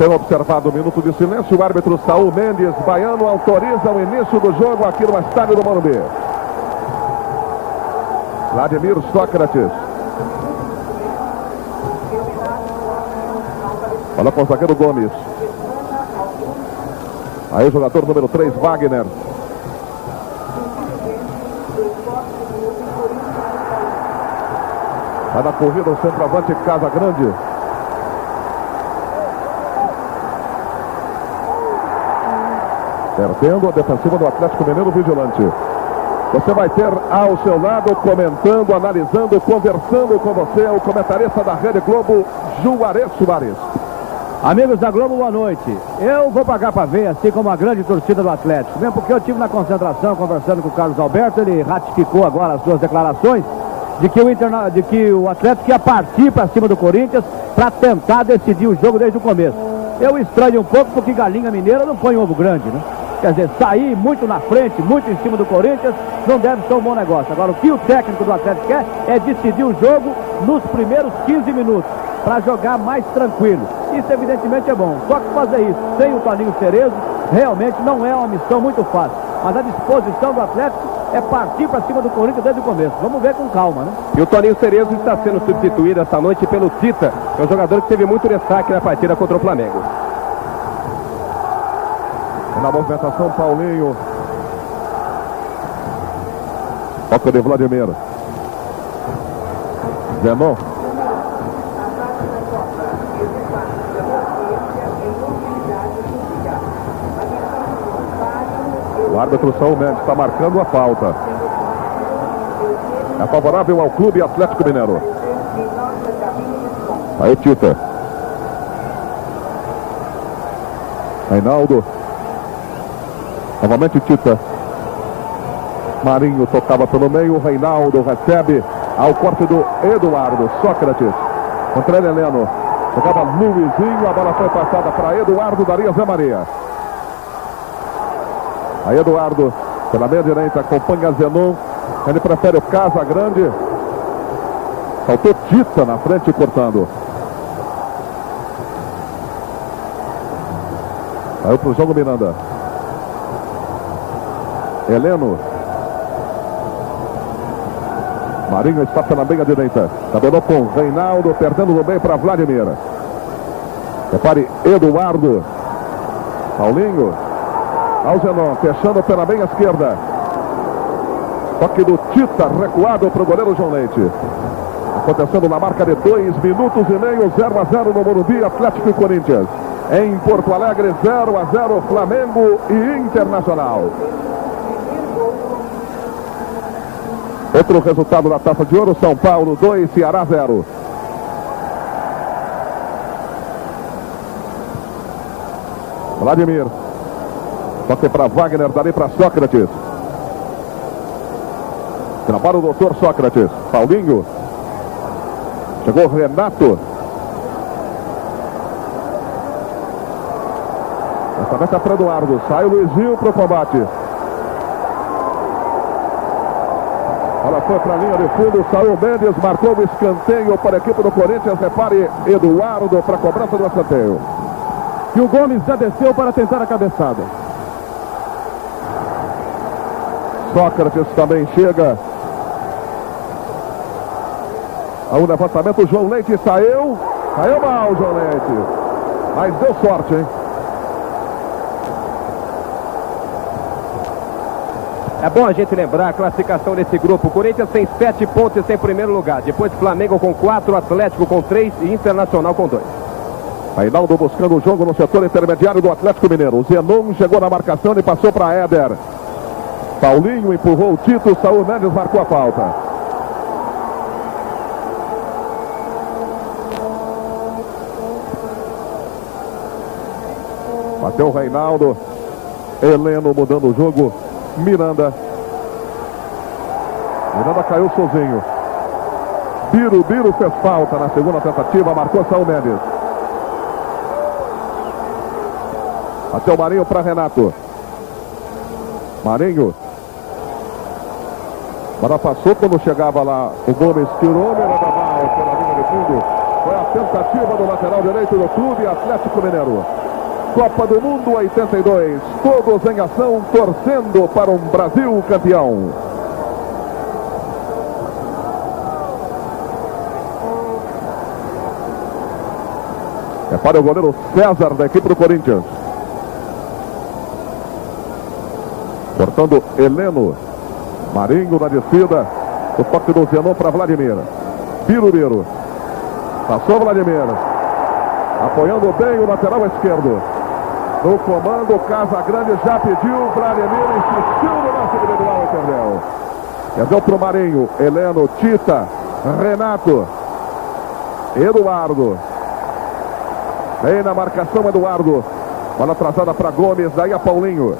Tem observado um minuto de silêncio. O árbitro Saul Mendes, baiano, autoriza o início do jogo aqui no estádio do Morumbi. Vladimir Sócrates. Olha com o zagueiro Gomes. Aí o jogador número 3, Wagner. Vai na corrida o centroavante Casagrande. Perdendo a defensiva do Atlético Mineiro, vigilante. Você vai ter ao seu lado, comentando, analisando, conversando com você, o comentarista da Rede Globo, Juarez Soares. Amigos da Globo, boa noite. Eu vou pagar para ver, assim como a grande torcida do Atlético. Mesmo porque eu estive na concentração conversando com o Carlos Alberto, ele ratificou agora as suas declarações de que o Atlético ia partir para cima do Corinthians para tentar decidir o jogo desde o começo. Eu estranho um pouco porque galinha mineira não põe ovo grande, né? Quer dizer, sair muito na frente, muito em cima do Corinthians, não deve ser um bom negócio. Agora, o que o técnico do Atlético quer é decidir o jogo nos primeiros 15 minutos, para jogar mais tranquilo. Isso, evidentemente, é bom. Só que fazer isso sem o Toninho Cerezo, realmente não é uma missão muito fácil. Mas a disposição do Atlético é partir para cima do Corinthians desde o começo. Vamos ver com calma, né? E o Toninho Cerezo está sendo substituído esta noite pelo Tita, que é um jogador que teve muito destaque na partida contra o Flamengo. Na movimentação, Paulinho. Toca de Vladimir. Zenon. O árbitro Saul Mendes está marcando a falta. É favorável ao Clube Atlético Mineiro. Aí o Tita. Reinaldo. Novamente o Tita. Marinho tocava pelo meio. Reinaldo recebe ao corte do Eduardo. Sócrates contra ele, Heleno. Jogava Luizinho. A bola foi passada para Eduardo. Daria Zé Maria. Aí Eduardo pela meia direita acompanha Zenon. Ele prefere o Casagrande. Faltou Tita na frente cortando. Aí pro jogo Miranda. Heleno. Marinho está pela meia direita. Tabelou com Reinaldo, perdendo no meio para Vladimir. Repare, Eduardo. Paulinho. Alzenon, fechando pela meia esquerda. Toque do Tita, recuado para o goleiro João Leite. Acontecendo na marca de 2 minutos e meio, 0-0 no Morumbi, Atlético e Corinthians. Em Porto Alegre, 0-0, Flamengo e Internacional. Outro resultado da Taça de Ouro, São Paulo 2, Ceará 0. Vladimir. Toque para Wagner, dali para Sócrates. Trabalha o doutor Sócrates. Paulinho. Chegou Renato. Essa meta é para Eduardo. Sai o Luizinho para o combate. Ela foi para a linha de fundo. Saul Mendes marcou o escanteio para a equipe do Corinthians. Repare, Eduardo para a cobrança do escanteio. E o Gomes já desceu para tentar a cabeçada. Sócrates também chega. Ao levantamento, João Leite saiu. Saiu mal, João Leite. Mas deu sorte, hein? É bom a gente lembrar a classificação desse grupo. O Corinthians tem 7 pontos em primeiro lugar. Depois Flamengo com 4, Atlético com 3 e Internacional com 2. Reinaldo buscando o jogo no setor intermediário do Atlético Mineiro. O Zenon chegou na marcação e passou para Éder. Paulinho empurrou o Tito. Saul Mendes marcou a falta. Bateu o Reinaldo. Heleno mudando o jogo. Miranda caiu sozinho. Biro fez falta na segunda tentativa. Marcou Saul Mendes. Até o Marinho para Renato. Marinho. Agora passou quando chegava lá. O Gomes tirou. Miranda mal pela linha de fundo. Foi a tentativa do lateral direito do Clube Atlético Mineiro. Copa do Mundo 82, todos em ação, torcendo para um Brasil campeão. É para o goleiro César da equipe do Corinthians. Cortando Heleno. Marinho na descida. O toque do Zenon para Vladimir. Birubiru. Passou Vladimir. Apoiando bem o lateral esquerdo. No comando, Casagrande já pediu. Vladimir insistiu no lance individual e perdeu. Perdeu para o Marinho. Heleno, Tita, Renato, Eduardo. Vem na marcação, Eduardo. Bola atrasada para Gomes. Daí a Paulinho.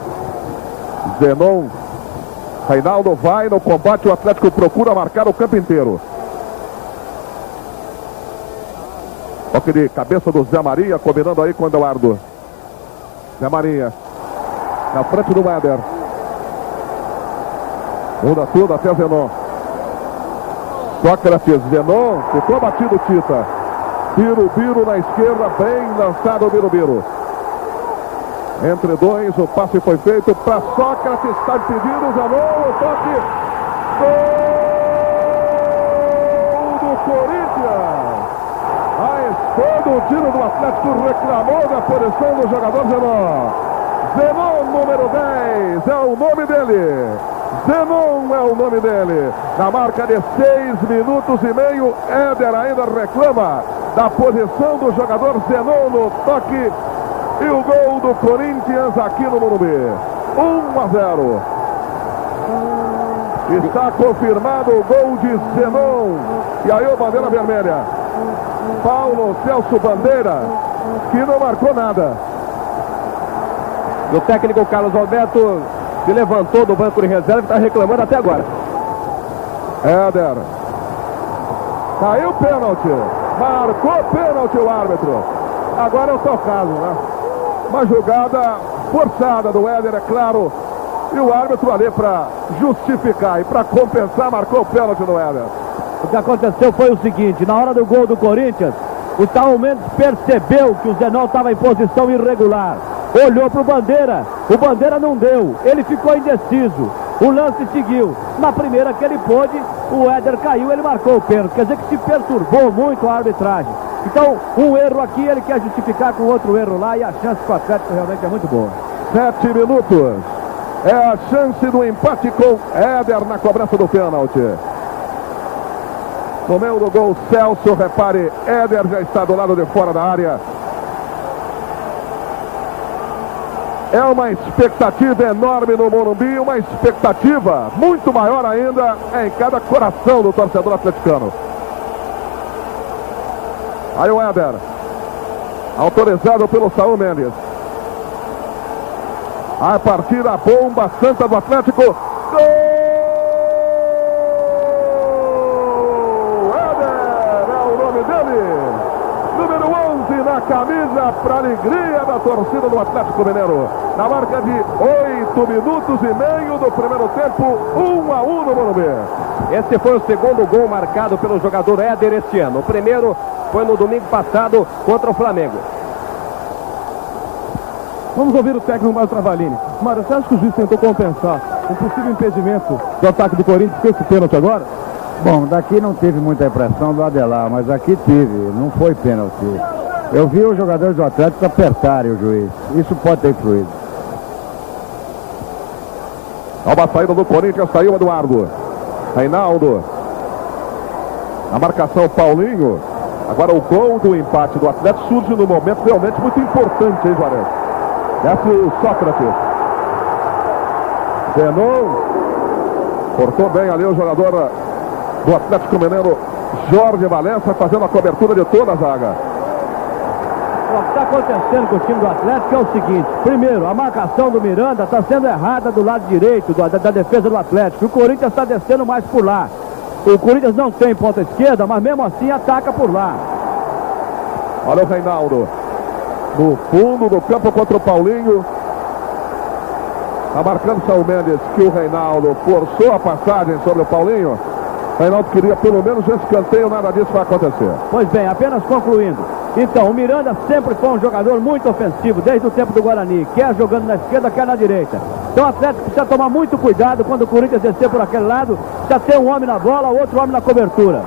Zenon. Reinaldo vai no combate. O Atlético procura marcar o campo inteiro. Toque de cabeça do Zé Maria. Combinando aí com o Eduardo. Zé Maria. Na frente do Éder. Muda tudo até Zenon. Sócrates, Zenon. Ficou batido Tita. Birubiru na esquerda, bem lançado o Birubiru. Entre dois, o passe foi feito para Sócrates, está impedido, Zanon, o toque. Gol do Corinthians. A esquerda, o tiro do Atlético reclamou da posição do jogador Zenon. Zenon, número 10, é o nome dele. Zenon é o nome dele. Na marca de 6 minutos e meio, Éder ainda reclama da posição do jogador Zenon no toque. E o gol do Corinthians aqui no Morumbi. 1-0. Está confirmado o gol de Zenon. E aí o bandeira vermelha. Paulo Celso Bandeira, que não marcou nada. E o técnico Carlos Alberto se levantou do banco de reserva e está reclamando até agora. Éder. Caiu o pênalti. Marcou pênalti o árbitro. Agora é o tocado, né? Uma jogada forçada do Éder, é claro. E o árbitro ali para justificar e para compensar marcou o pênalti do Éder. O que aconteceu foi o seguinte: na hora do gol do Corinthians, o Saul Mendes percebeu que o Zenon estava em posição irregular. Olhou para o Bandeira não deu, ele ficou indeciso. O lance seguiu. Na primeira que ele pôde, o Éder caiu, ele marcou o pênalti. Quer dizer que se perturbou muito a arbitragem. Então, um erro aqui, ele quer justificar com outro erro lá, e a chance para o Atlético realmente é muito boa. 7 minutos. É a chance do empate com Éder na cobrança do pênalti. No meio do gol, Celso, repare, Éder já está do lado de fora da área. É uma expectativa enorme no Morumbi, uma expectativa muito maior ainda em cada coração do torcedor atleticano. Aí o Éder, autorizado pelo Saul Mendes. A partir da bomba santa do Atlético. Gol! Éder é o nome dele. Número 11 na camisa, para alegria da torcida do Atlético Mineiro. Na marca de 8 minutos e meio do primeiro tempo, 1-1 no Morumbi. Esse foi o segundo gol marcado pelo jogador Éder este ano. O primeiro foi no domingo passado contra o Flamengo. Vamos ouvir o técnico Mário Travalini. Mário, você acha que o juiz tentou compensar um possível impedimento do ataque do Corinthians com esse pênalti agora? Bom, daqui não teve muita impressão do Adelar, mas aqui teve, não foi pênalti. Eu vi os jogadores do Atlético apertarem o juiz. Isso pode ter influído. Há uma saída do Corinthians, saiu Eduardo. Reinaldo. A marcação Paulinho. Agora o gol do empate do Atlético surge num momento realmente muito importante, hein, Juarez? Desce o Sócrates. Zenon. Cortou bem ali o jogador do Atlético Mineiro, Jorge Valença, fazendo a cobertura de toda a zaga. O que está acontecendo com o time do Atlético é o seguinte: primeiro, a marcação do Miranda está sendo errada do lado direito da defesa do Atlético. O Corinthians está descendo mais por lá. O Corinthians não tem ponta esquerda, mas mesmo assim ataca por lá. Olha o Reinaldo no fundo do campo contra o Paulinho. Está marcando o Saul Mendes que o Reinaldo forçou a passagem sobre o Paulinho. Reinaldo queria pelo menos esse escanteio, nada disso vai acontecer. Pois bem, apenas concluindo. Então, o Miranda sempre foi um jogador muito ofensivo, desde o tempo do Guarani, quer jogando na esquerda, quer na direita. Então o Atlético precisa tomar muito cuidado quando o Corinthians descer por aquele lado, precisa ter um homem na bola, outro homem na cobertura.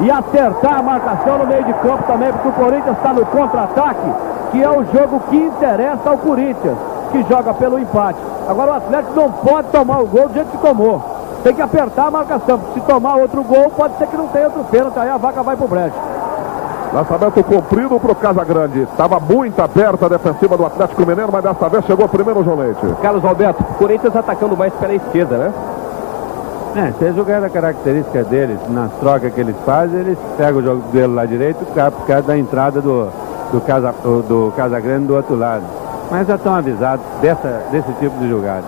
E acertar a marcação no meio de campo também, porque o Corinthians está no contra-ataque, que é o jogo que interessa ao Corinthians, que joga pelo empate. Agora o Atlético não pode tomar o gol do jeito que tomou. Tem que apertar a marcação, porque se tomar outro gol, pode ser que não tenha outro pênalti, aí a vaca vai pro brejo. Lançamento comprido para o Casagrande. Estava muito aberta a defensiva do Atlético Mineiro, mas dessa vez chegou primeiro o João Leite. Carlos Alberto, Corinthians atacando mais pela esquerda, né? Você jogando a característica deles, nas trocas que eles fazem, eles pegam o jogo dele lá direito por causa da entrada do Casagrande do outro lado. Mas já estão avisados desse tipo de jogada.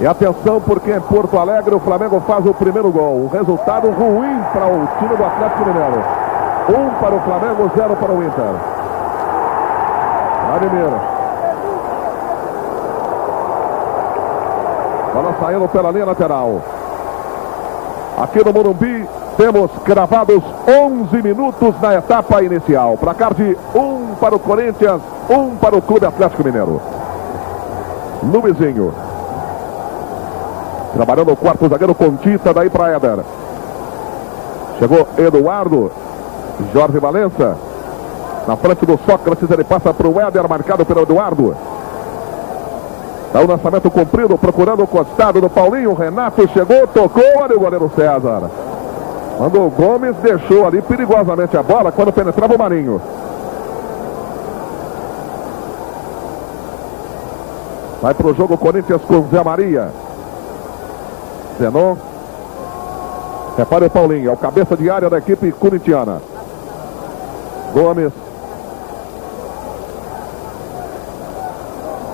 E atenção, porque em Porto Alegre o Flamengo faz o primeiro gol. O resultado ruim para o time do Atlético Mineiro. 1 para o Flamengo, 0 para o Inter. Vladimir. Bola saindo pela linha lateral. Aqui no Morumbi temos cravados 11 minutos na etapa inicial. Placar de 1 para o Corinthians, 1 para o Clube Atlético Mineiro. Luizinho. Trabalhando o quarto zagueiro com Tita, daí para Éder. Chegou Eduardo. Jorge Valença. Na frente do Sócrates, ele passa para o Éder, marcado pelo Eduardo. Dá um lançamento comprido, procurando o costado do Paulinho. Renato chegou, tocou, olha o goleiro César. Quando o Gomes deixou ali perigosamente a bola, quando penetrava o Marinho. Vai para o jogo o Corinthians com Zé Maria. Zenon. Repare o Paulinho, é o cabeça de área da equipe corintiana. Gomes.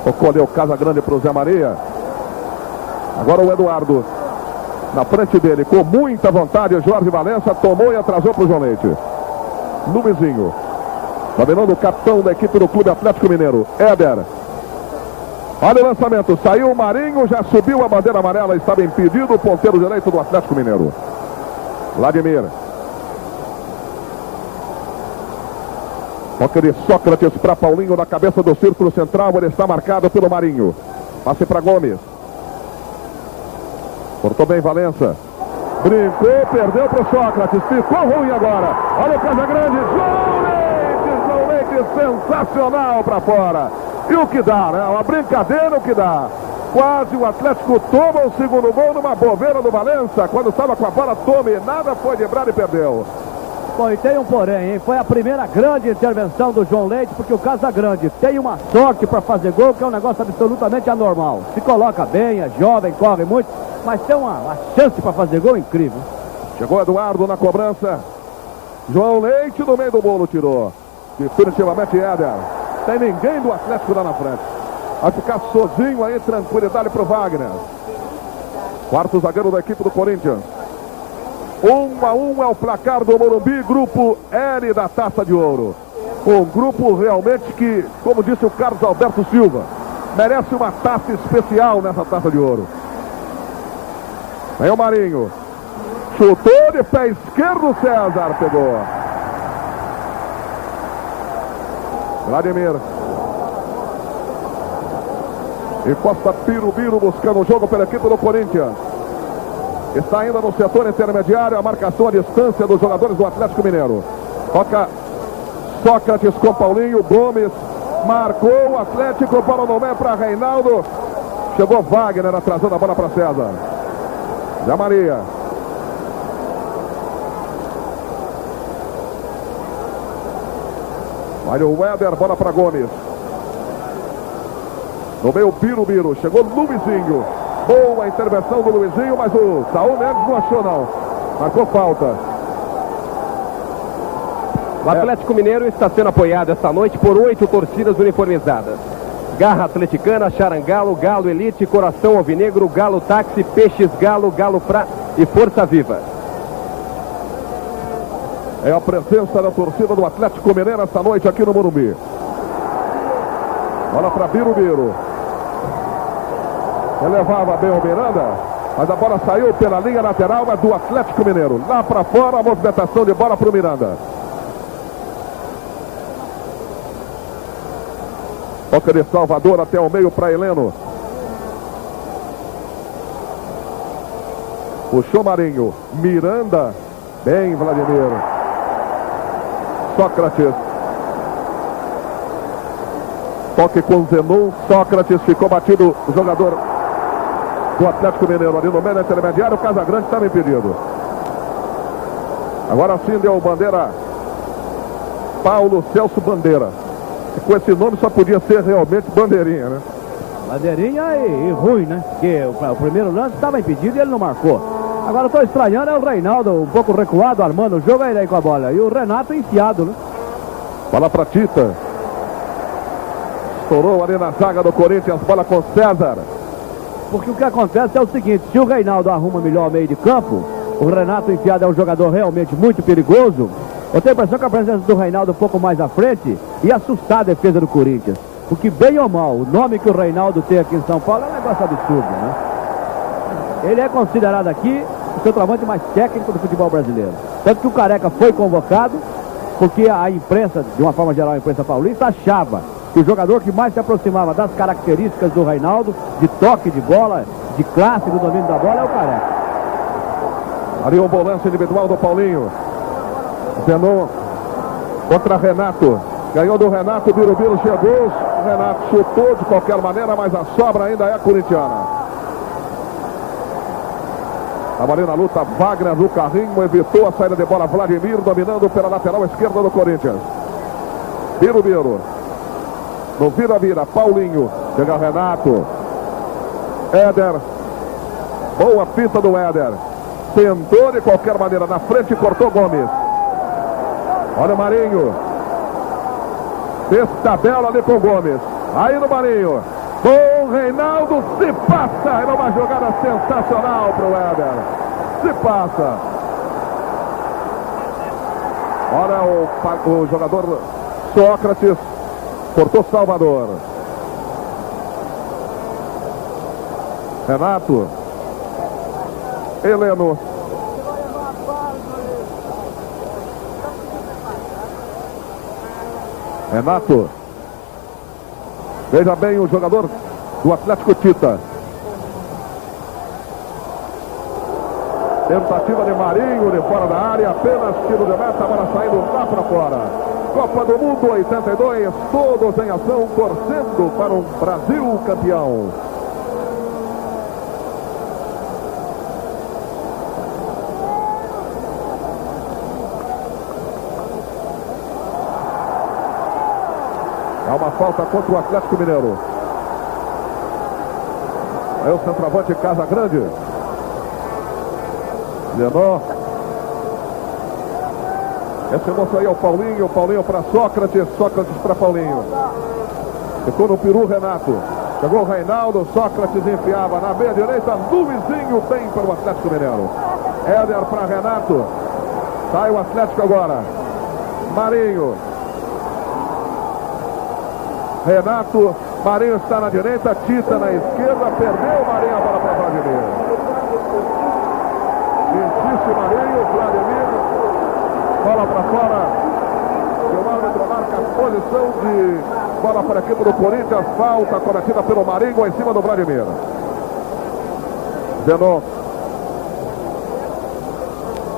Tocou ali o Casagrande para o Zé Maria. Agora o Eduardo. Na frente dele, com muita vontade, o Jorge Valença tomou e atrasou para o João Leite. Luizinho. Dominando o capitão da equipe do Clube Atlético Mineiro, Éder. Olha o lançamento, saiu o Marinho, já subiu a bandeira amarela, estava impedido o ponteiro direito do Atlético Mineiro. Vladimir. Toca de Sócrates para Paulinho na cabeça do círculo central, ele está marcado pelo Marinho. Passe para Gomes. Cortou bem Valença. Brincou, perdeu para o Sócrates, ficou ruim agora. Olha o Casagrande, João Leite, sensacional para fora. E o que dá, né? Uma brincadeira, o que dá. Quase o Atlético toma o segundo gol numa bobeira do Valença. Quando estava com a bola, tome, nada foi de e perdeu. Bom, e tem um porém, hein? Foi a primeira grande intervenção do João Leite, porque o Casagrande tem uma sorte para fazer gol, que é um negócio absolutamente anormal. Se coloca bem, é jovem, corre muito, mas tem uma chance para fazer gol incrível. Chegou Eduardo na cobrança. João Leite no meio do bolo tirou. Definitivamente Éder. Tem ninguém do Atlético lá na frente. Vai ficar sozinho aí, tranquilidade para o Wagner. Quarto zagueiro da equipe do Corinthians. 1-1 é o placar do Morumbi, grupo L da Taça de Ouro. Um grupo realmente que, como disse o Carlos Alberto Silva, merece uma taça especial nessa Taça de Ouro. Aí o Marinho. Chutou de pé esquerdo, César pegou. Vladimir. E Costa Birubiru buscando o jogo pela equipe do Corinthians. Está ainda no setor intermediário, a marcação à distância dos jogadores do Atlético Mineiro. Toca Sócrates com Paulinho, Gomes marcou o Atlético, bola no meio para Reinaldo. Chegou Wagner atrasando a bola para César. Zé Maria. Olha o Éder, bola para Gomes. No meio, Birubiru. Chegou Luizinho. Boa intervenção do Luizinho, mas o Saúl Mendes não achou, não. Marcou falta. O Atlético Mineiro está sendo apoiado esta noite por 8 torcidas uniformizadas. Garra Atleticana, Charangalo, Galo Elite, Coração Alvinegro, Galo Táxi, Peixes Galo, Galo Pra e Força Viva. É a presença da torcida do Atlético Mineiro esta noite aqui no Morumbi. Bola para Birubiru. Ele levava bem o Miranda. Mas a bola saiu pela linha lateral, é do Atlético Mineiro. Lá para fora, a movimentação de bola para o Miranda. Toca de Salvador até o meio para Heleno. Puxou Marinho. Miranda. Bem, Vladimir. Sócrates. Toque com Zenon. Sócrates ficou batido o jogador do Atlético Mineiro ali no meio da intermediária. O Casagrande estava impedido. Agora sim deu bandeira Paulo Celso Bandeira. E com esse nome só podia ser realmente Bandeirinha, né? Bandeirinha e ruim, né? Porque o primeiro lance estava impedido e ele não marcou. Agora estou estranhando é o Reinaldo um pouco recuado, armando o jogo aí com a bola. E o Renato enfiado, né? Bola para Tita. Estourou ali na zaga do Corinthians, bola com César. Porque o que acontece é o seguinte, se o Reinaldo arruma melhor o meio de campo, o Renato enfiado é um jogador realmente muito perigoso. Eu tenho a impressão que a presença do Reinaldo um pouco mais à frente ia assustar a defesa do Corinthians. Porque bem ou mal, o nome que o Reinaldo tem aqui em São Paulo é um negócio absurdo, né? Ele é considerado aqui o centroavante mais técnico do futebol brasileiro. Tanto que o Careca foi convocado, porque a imprensa, de uma forma geral a imprensa paulista, achava que o jogador que mais se aproximava das características do Reinaldo, de toque de bola, de classe, do domínio da bola, é o Careca. Ali o volante individual do Paulinho. Zenon contra Renato. Ganhou do Renato, o Birubiru chegou. O Renato chutou de qualquer maneira, mas a sobra ainda é corintiana. Estava ali na luta Wagner no carrinho, evitou a saída de bola Vladimir, dominando pela lateral esquerda do Corinthians. Birubiru. No vira-vira, Paulinho. Chega Renato. Éder. Boa fita do Éder. Tentou de qualquer maneira na frente e cortou Gomes. Olha o Marinho. Fez tabela ali com o Gomes. Aí no Marinho. Com o Reinaldo se passa. Era uma jogada sensacional para o Éder. Se passa. Olha o jogador Sócrates. Cortou Salvador. Renato. Heleno. Renato. Veja bem o jogador do Atlético Tita. Tentativa de Marinho de fora da área. Apenas tiro de meta. A bola saindo lá para fora. Copa do Mundo 82. Todos em ação torcendo para um Brasil campeão. É uma falta contra o Atlético Mineiro. Aí o centroavante Casagrande. Zenon. Esse moço aí é o Paulinho. Paulinho para Sócrates. Sócrates para Paulinho. Ficou no peru Renato. Chegou o Reinaldo. Sócrates enfiava na meia direita. Luizinho bem para o Atlético Mineiro. Éder para Renato. Sai o Atlético agora. Marinho. Renato, Marinho está na direita, Tita na esquerda, perdeu Marinho, a bola para Vladimir. Insiste Marinho, Vladimir, bola para fora. E o árbitro marca a posição de bola para a equipe do Corinthians, falta cometida pelo Marinho em cima do Vladimir. Zenon.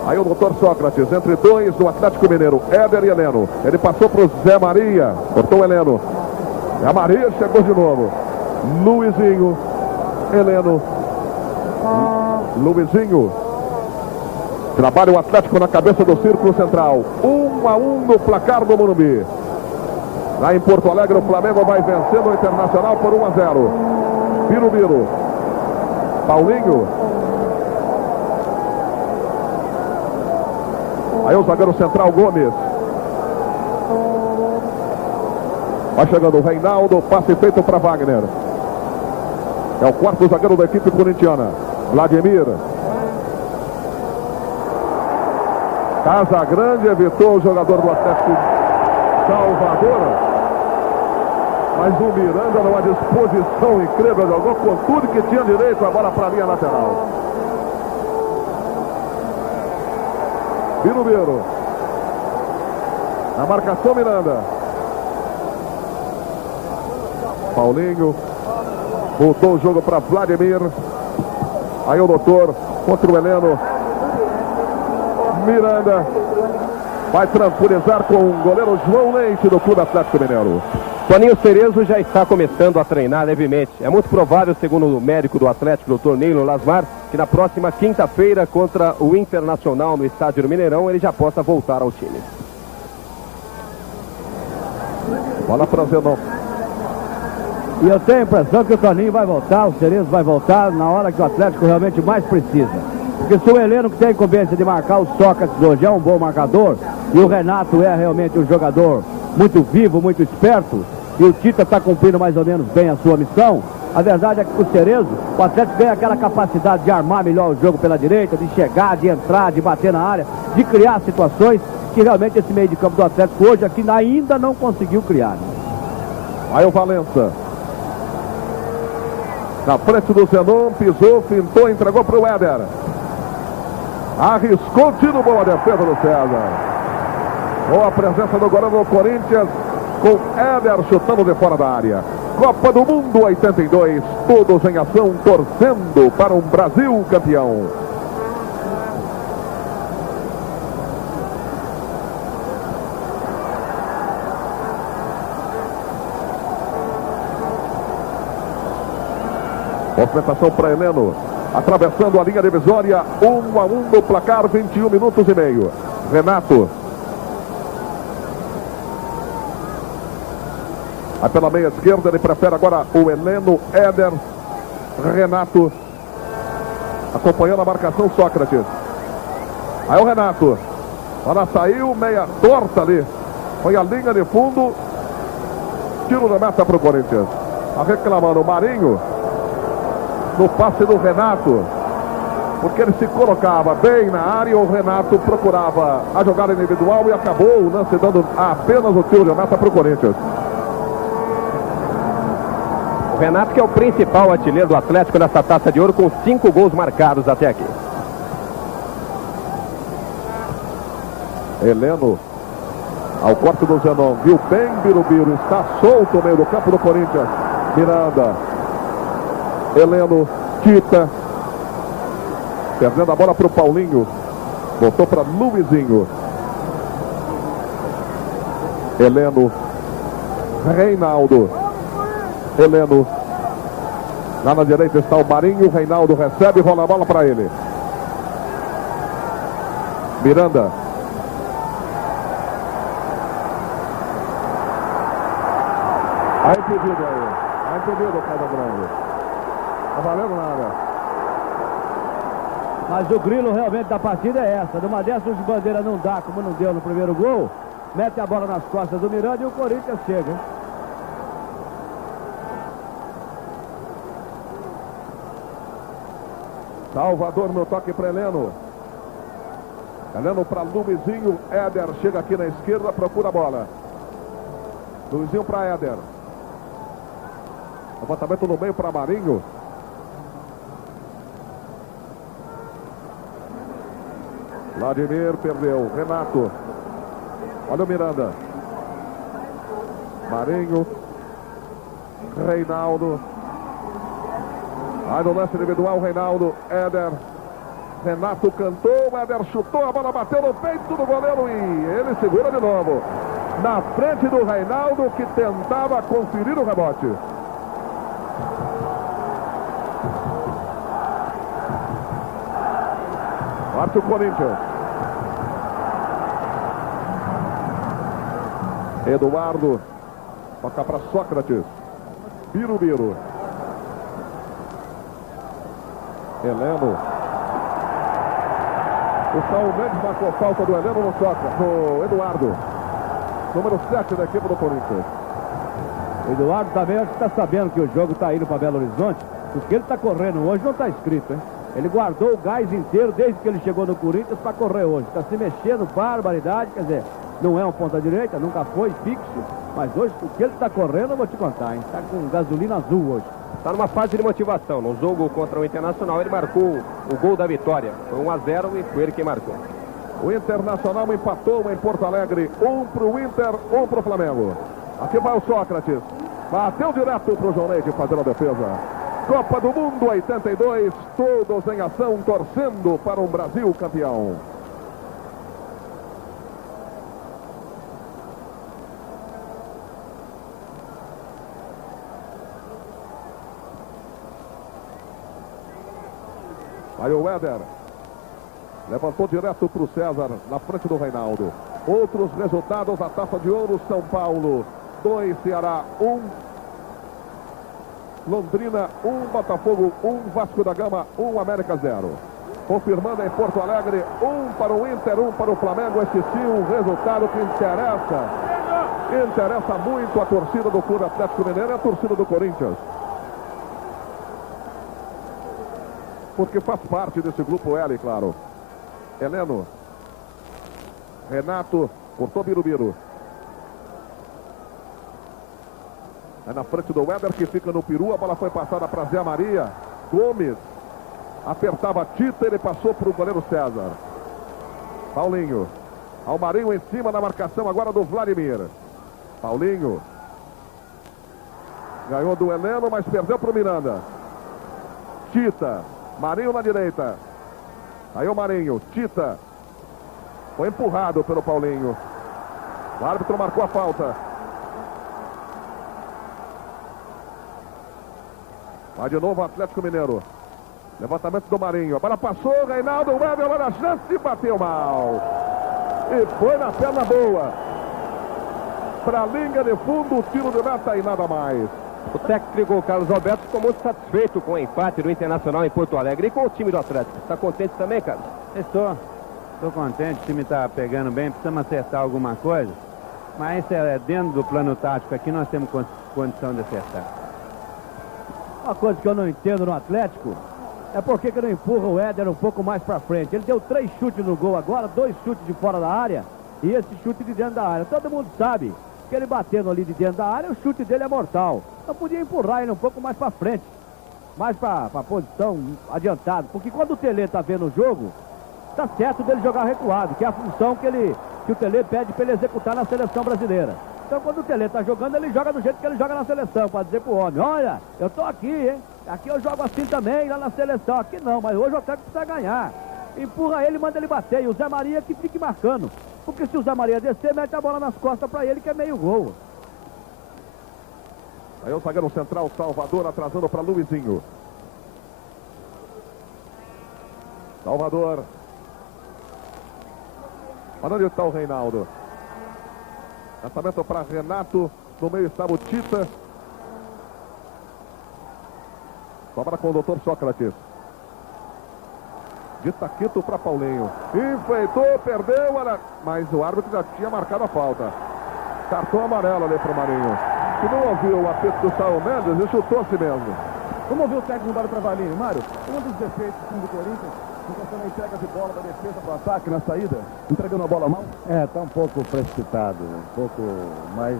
Aí o doutor Sócrates, entre dois do Atlético Mineiro, Éder e Heleno. Ele passou para o Zé Maria, cortou o Heleno. A Maria chegou de novo. Luizinho. Heleno. Luizinho. Trabalha o Atlético na cabeça do círculo central. 1-1 no placar do Morumbi. Lá em Porto Alegre o Flamengo vai vencendo o Internacional por 1-0. Birubiru. Paulinho. Aí o zagueiro central Gomes. Vai chegando o Reinaldo, passe feito para Wagner. É o quarto zagueiro da equipe corintiana. Vladimir. Casagrande evitou o jogador do Atlético Salvador. Mas o Miranda numa disposição incrível, jogou com tudo que tinha direito, a bola para a linha lateral. Birubiru. Na marcação, Miranda. Paulinho. Voltou o jogo para Vladimir. Aí o doutor contra o Heleno. Miranda. Vai tranquilizar com o goleiro João Leite do Clube Atlético Mineiro. Toninho Cerezo já está começando a treinar levemente. É muito provável, segundo o médico do Atlético, Dr. Neilo Lasmar, que na próxima quinta-feira contra o Internacional no estádio do Mineirão, ele já possa voltar ao time. Bola para Zenon. E eu tenho a impressão que o Toninho vai voltar, o Cerezo vai voltar na hora que o Atlético realmente mais precisa. Porque se o Heleno, que tem a incumbência de marcar o Sócrates hoje, é um bom marcador, e o Renato é realmente um jogador muito vivo, muito esperto, e o Tita está cumprindo mais ou menos bem a sua missão, a verdade é que com o Cerezo, o Atlético ganha aquela capacidade de armar melhor o jogo pela direita, de chegar, de entrar, de bater na área, de criar situações que realmente esse meio de campo do Atlético hoje aqui ainda não conseguiu criar. Aí o Valença. Na frente do Zenon, pisou, fintou, entregou para o Éder. Arriscou, tiro, boa defesa do César. Boa presença do goleiro do Corinthians, com Éder chutando de fora da área. Copa do Mundo 82, todos em ação, torcendo para um Brasil campeão. Movimentação para Heleno, atravessando a linha divisória, 1-1 no placar, 21 minutos e meio. Renato. Aí pela meia esquerda, ele prefere agora o Heleno, Éder, Renato. Acompanhando a marcação, Sócrates. Aí o Renato. Ela saiu, meia torta ali. Foi a linha de fundo. Tiro da meta para o Corinthians. Tá reclamando o Marinho. No passe do Renato, porque ele se colocava bem na área, o Renato procurava a jogada individual e acabou o lance dando apenas o tiro de meta para o Corinthians. O Renato, que é o principal artilheiro do Atlético nessa Taça de Ouro, com 5 gols marcados até aqui. Heleno, ao corte do Zenon, viu bem Birubiru, está solto no meio do campo do Corinthians. Miranda. Heleno, Tita, perdendo a bola para o Paulinho, voltou para Luizinho. Heleno, Reinaldo, Heleno, lá na direita está o Marinho, Reinaldo recebe, rola a bola para ele. Miranda. Aí pedido aí pedido, Casa Grande. Não valendo nada. Mas o grilo realmente da partida é essa. Numa dessas de bandeira não dá, como não deu no primeiro gol. Mete a bola nas costas do Miranda e o Corinthians chega. Hein? Salvador no toque para Heleno. Heleno para Luizinho. Éder chega aqui na esquerda, procura a bola. Luizinho para Éder. Levantamento no meio para Marinho. Vladimir perdeu. Renato. Olha o Miranda. Marinho. Reinaldo. Aí no lance individual, Reinaldo. Éder. Renato cantou. Éder chutou. A bola bateu no peito do goleiro e ele segura de novo. Na frente do Reinaldo, que tentava conferir o rebote. Parte o Corinthians. Eduardo. Toca para Sócrates. Birubiru. Heleno. O Saul Mendes marcou falta do Heleno no Sócrates. No Eduardo. Número 7 da equipe do Corinthians. Eduardo também acho que está sabendo que o jogo está indo para Belo Horizonte. Porque ele está correndo hoje, não está escrito, hein? Ele guardou o gás inteiro desde que ele chegou no Corinthians para correr hoje. Está se mexendo, barbaridade, quer dizer, não é um ponta-direita, nunca foi fixo, mas hoje o que ele está correndo eu vou te contar, hein? Está com gasolina azul hoje. Está numa fase de motivação. No jogo contra o Internacional ele marcou o gol da vitória. Foi 1-0 e foi ele quem marcou. O Internacional empatou em Porto Alegre. 1 para o Inter, 1 para o Flamengo. Aqui vai o Sócrates. Bateu direto para o João Leite fazer a defesa. Copa do Mundo 82, todos em ação, torcendo para um Brasil campeão. Aí o Éder levantou direto para o César, na frente do Reinaldo. Outros resultados, a Taça de Ouro, São Paulo 2, Ceará 1, Londrina 1, Botafogo 1, Vasco da Gama 1, América 0. Confirmando em Porto Alegre, 1 para o Inter, 1 para o Flamengo. Esse sim, um resultado que interessa muito a torcida do Clube Atlético Mineiro e a torcida do Corinthians. Porque faz parte desse grupo L, claro. Heleno. Renato. Cortou Birubiru. É na frente do Éder, que fica no peru. A bola foi passada para Zé Maria. Gomes. Apertava Tita. Ele passou para o goleiro César. Paulinho. Almarinho em cima na marcação agora do Vladimir. Paulinho. Ganhou do Heleno, mas perdeu para o Miranda. Tita. Marinho na direita. Aí o Marinho. Tita. Foi empurrado pelo Paulinho. O árbitro marcou a falta. Vai de novo o Atlético Mineiro. Levantamento do Marinho. A bola passou. Reinaldo. O Éder, olha a chance. Bateu mal. E foi na perna boa. Para a linha de fundo. O tiro de meta e nada mais. O técnico Carlos Alberto ficou muito satisfeito com o empate do Internacional em Porto Alegre e com o time do Atlético. Está contente também, Carlos? Estou contente, o time está pegando bem, precisamos acertar alguma coisa, mas dentro do plano tático aqui nós temos condição de acertar. Uma coisa que eu não entendo no Atlético é por que não empurra o Éder um pouco mais para frente. Ele deu 3 chutes no gol agora, 2 chutes de fora da área e esse chute de dentro da área. Todo mundo sabe que ele batendo ali de dentro da área, o chute dele é mortal. Então podia empurrar ele um pouco mais para frente, mais para a posição adiantada, porque quando o Tele tá vendo o jogo, tá certo dele jogar recuado, que é a função que o Tele pede para ele executar na seleção brasileira. Então quando o Tele tá jogando, ele joga do jeito que ele joga na seleção, para dizer pro homem, olha, eu tô aqui, hein? Aqui eu jogo assim também, lá na seleção. Aqui não, mas hoje o Atlético precisa ganhar. Empurra ele, manda ele bater, e o Zé Maria que fique marcando. Porque se o Zé Maria descer, mete a bola nas costas para ele, que é meio gol. Aí o zagueiro central, Salvador, atrasando para Luizinho. Salvador. Olha onde está o Reinaldo. Lançamento para Renato. No meio estava o Tita. Sobra com o doutor Sócrates. De Taquito para Paulinho. Enfeitou, perdeu, mas o árbitro já tinha marcado a falta. Cartão amarelo ali para o Marinho. Se não ouviu o apito do Saul Mendes, ele chutou a si mesmo. Vamos ouvir o técnico Mário Travalini. Mário, um dos defeitos do time do Corinthians, questão da entrega de bola da defesa para o ataque na saída, entregando a bola mal? Está um pouco precipitado, um pouco mais,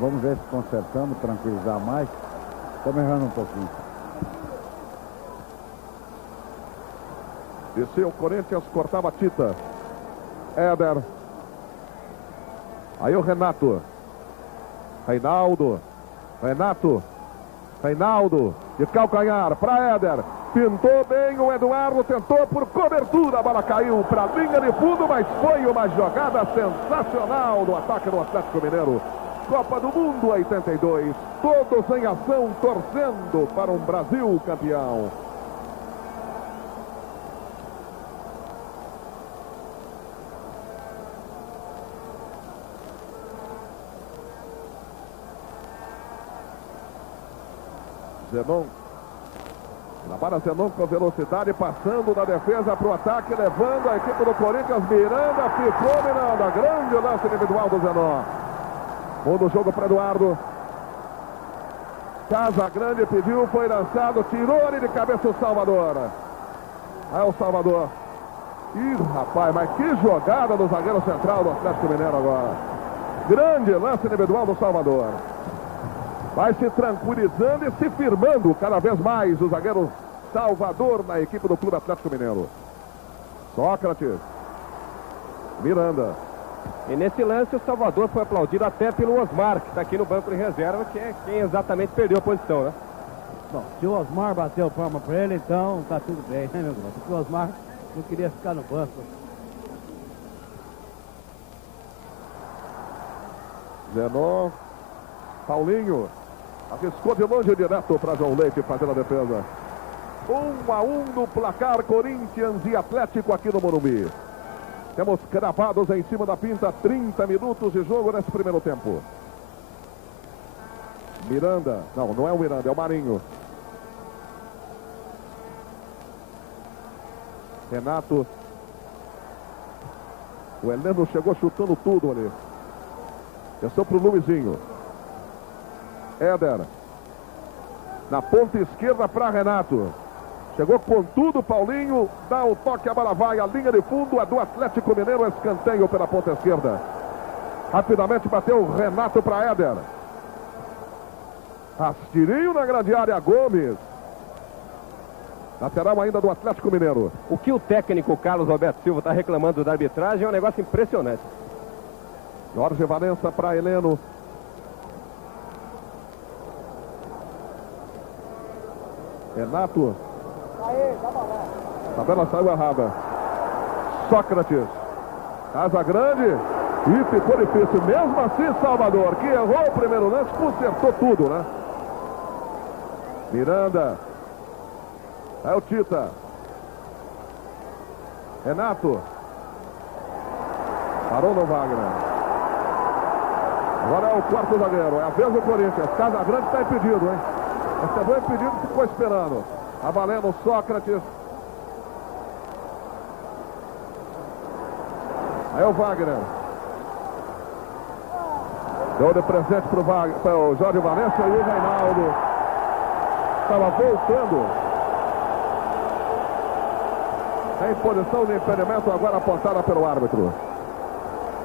vamos ver se consertamos, tranquilizar mais. Estamos errando um pouquinho. Desceu o Corinthians, cortava a Tita. Éder. Aí o Renato. Reinaldo. Reinaldo. De calcanhar para Éder. Pintou bem o Eduardo. Tentou por cobertura. A bola caiu para a linha de fundo. Mas foi uma jogada sensacional do ataque do Atlético Mineiro. Copa do Mundo 82. Todos em ação, torcendo para um Brasil campeão. Zenon. Trabalha Zenon com velocidade, passando da defesa para o ataque, levando a equipe do Corinthians. Miranda, ficou Miranda. Grande lance individual do Zenon. Muda o jogo para Eduardo. Casa Grande pediu, foi lançado, tirou ele de cabeça o Salvador. Aí o Salvador. Ih, rapaz, mas que jogada do zagueiro central do Atlético Mineiro agora. Grande lance individual do Salvador. Vai se tranquilizando e se firmando cada vez mais o zagueiro Salvador na equipe do Clube Atlético Mineiro. Sócrates. Miranda. E nesse lance o Salvador foi aplaudido até pelo Osmar, que está aqui no banco de reserva, que é quem exatamente perdeu a posição, né? Bom, se o Osmar bateu palma para ele, então tá tudo bem, né, meu irmão? Porque o Osmar não queria ficar no banco. Zenon. Paulinho. Arriscou de longe direto para João Leite fazer a defesa. 1-1 no placar, Corinthians e Atlético aqui no Morumbi. Temos cravados em cima da pinta, 30 minutos de jogo nesse primeiro tempo. Miranda, não é o Miranda, é o Marinho. Renato. O Heleno chegou chutando tudo ali. Desceu para o Luizinho. Éder. Na ponta esquerda para Renato. Chegou com tudo, Paulinho. Dá o toque, a bola vai. A linha de fundo é do Atlético Mineiro. Escanteio pela ponta esquerda. Rapidamente bateu o Renato para Éder. Rastirinho na grande área, Gomes. Lateral ainda do Atlético Mineiro. O que o técnico Carlos Alberto Silva está reclamando da arbitragem é um negócio impressionante. Jorge Valença para Heleno. Renato. A tabela saiu errada. Sócrates. Casa grande. E ficou difícil. Mesmo assim, Salvador, que errou o primeiro lance, consertou tudo, né? Miranda. É o Tita. Renato. Parou no Wagner. Agora é o quarto zagueiro. É a vez do Corinthians. Casa grande está impedido, hein? Recebeu impedido e ficou esperando. Tá valendo o Sócrates. Aí o Wagner. Deu de presente para o Jorge Valença e o Reinaldo. Estava voltando. Em posição de impedimento, agora apontada pelo árbitro.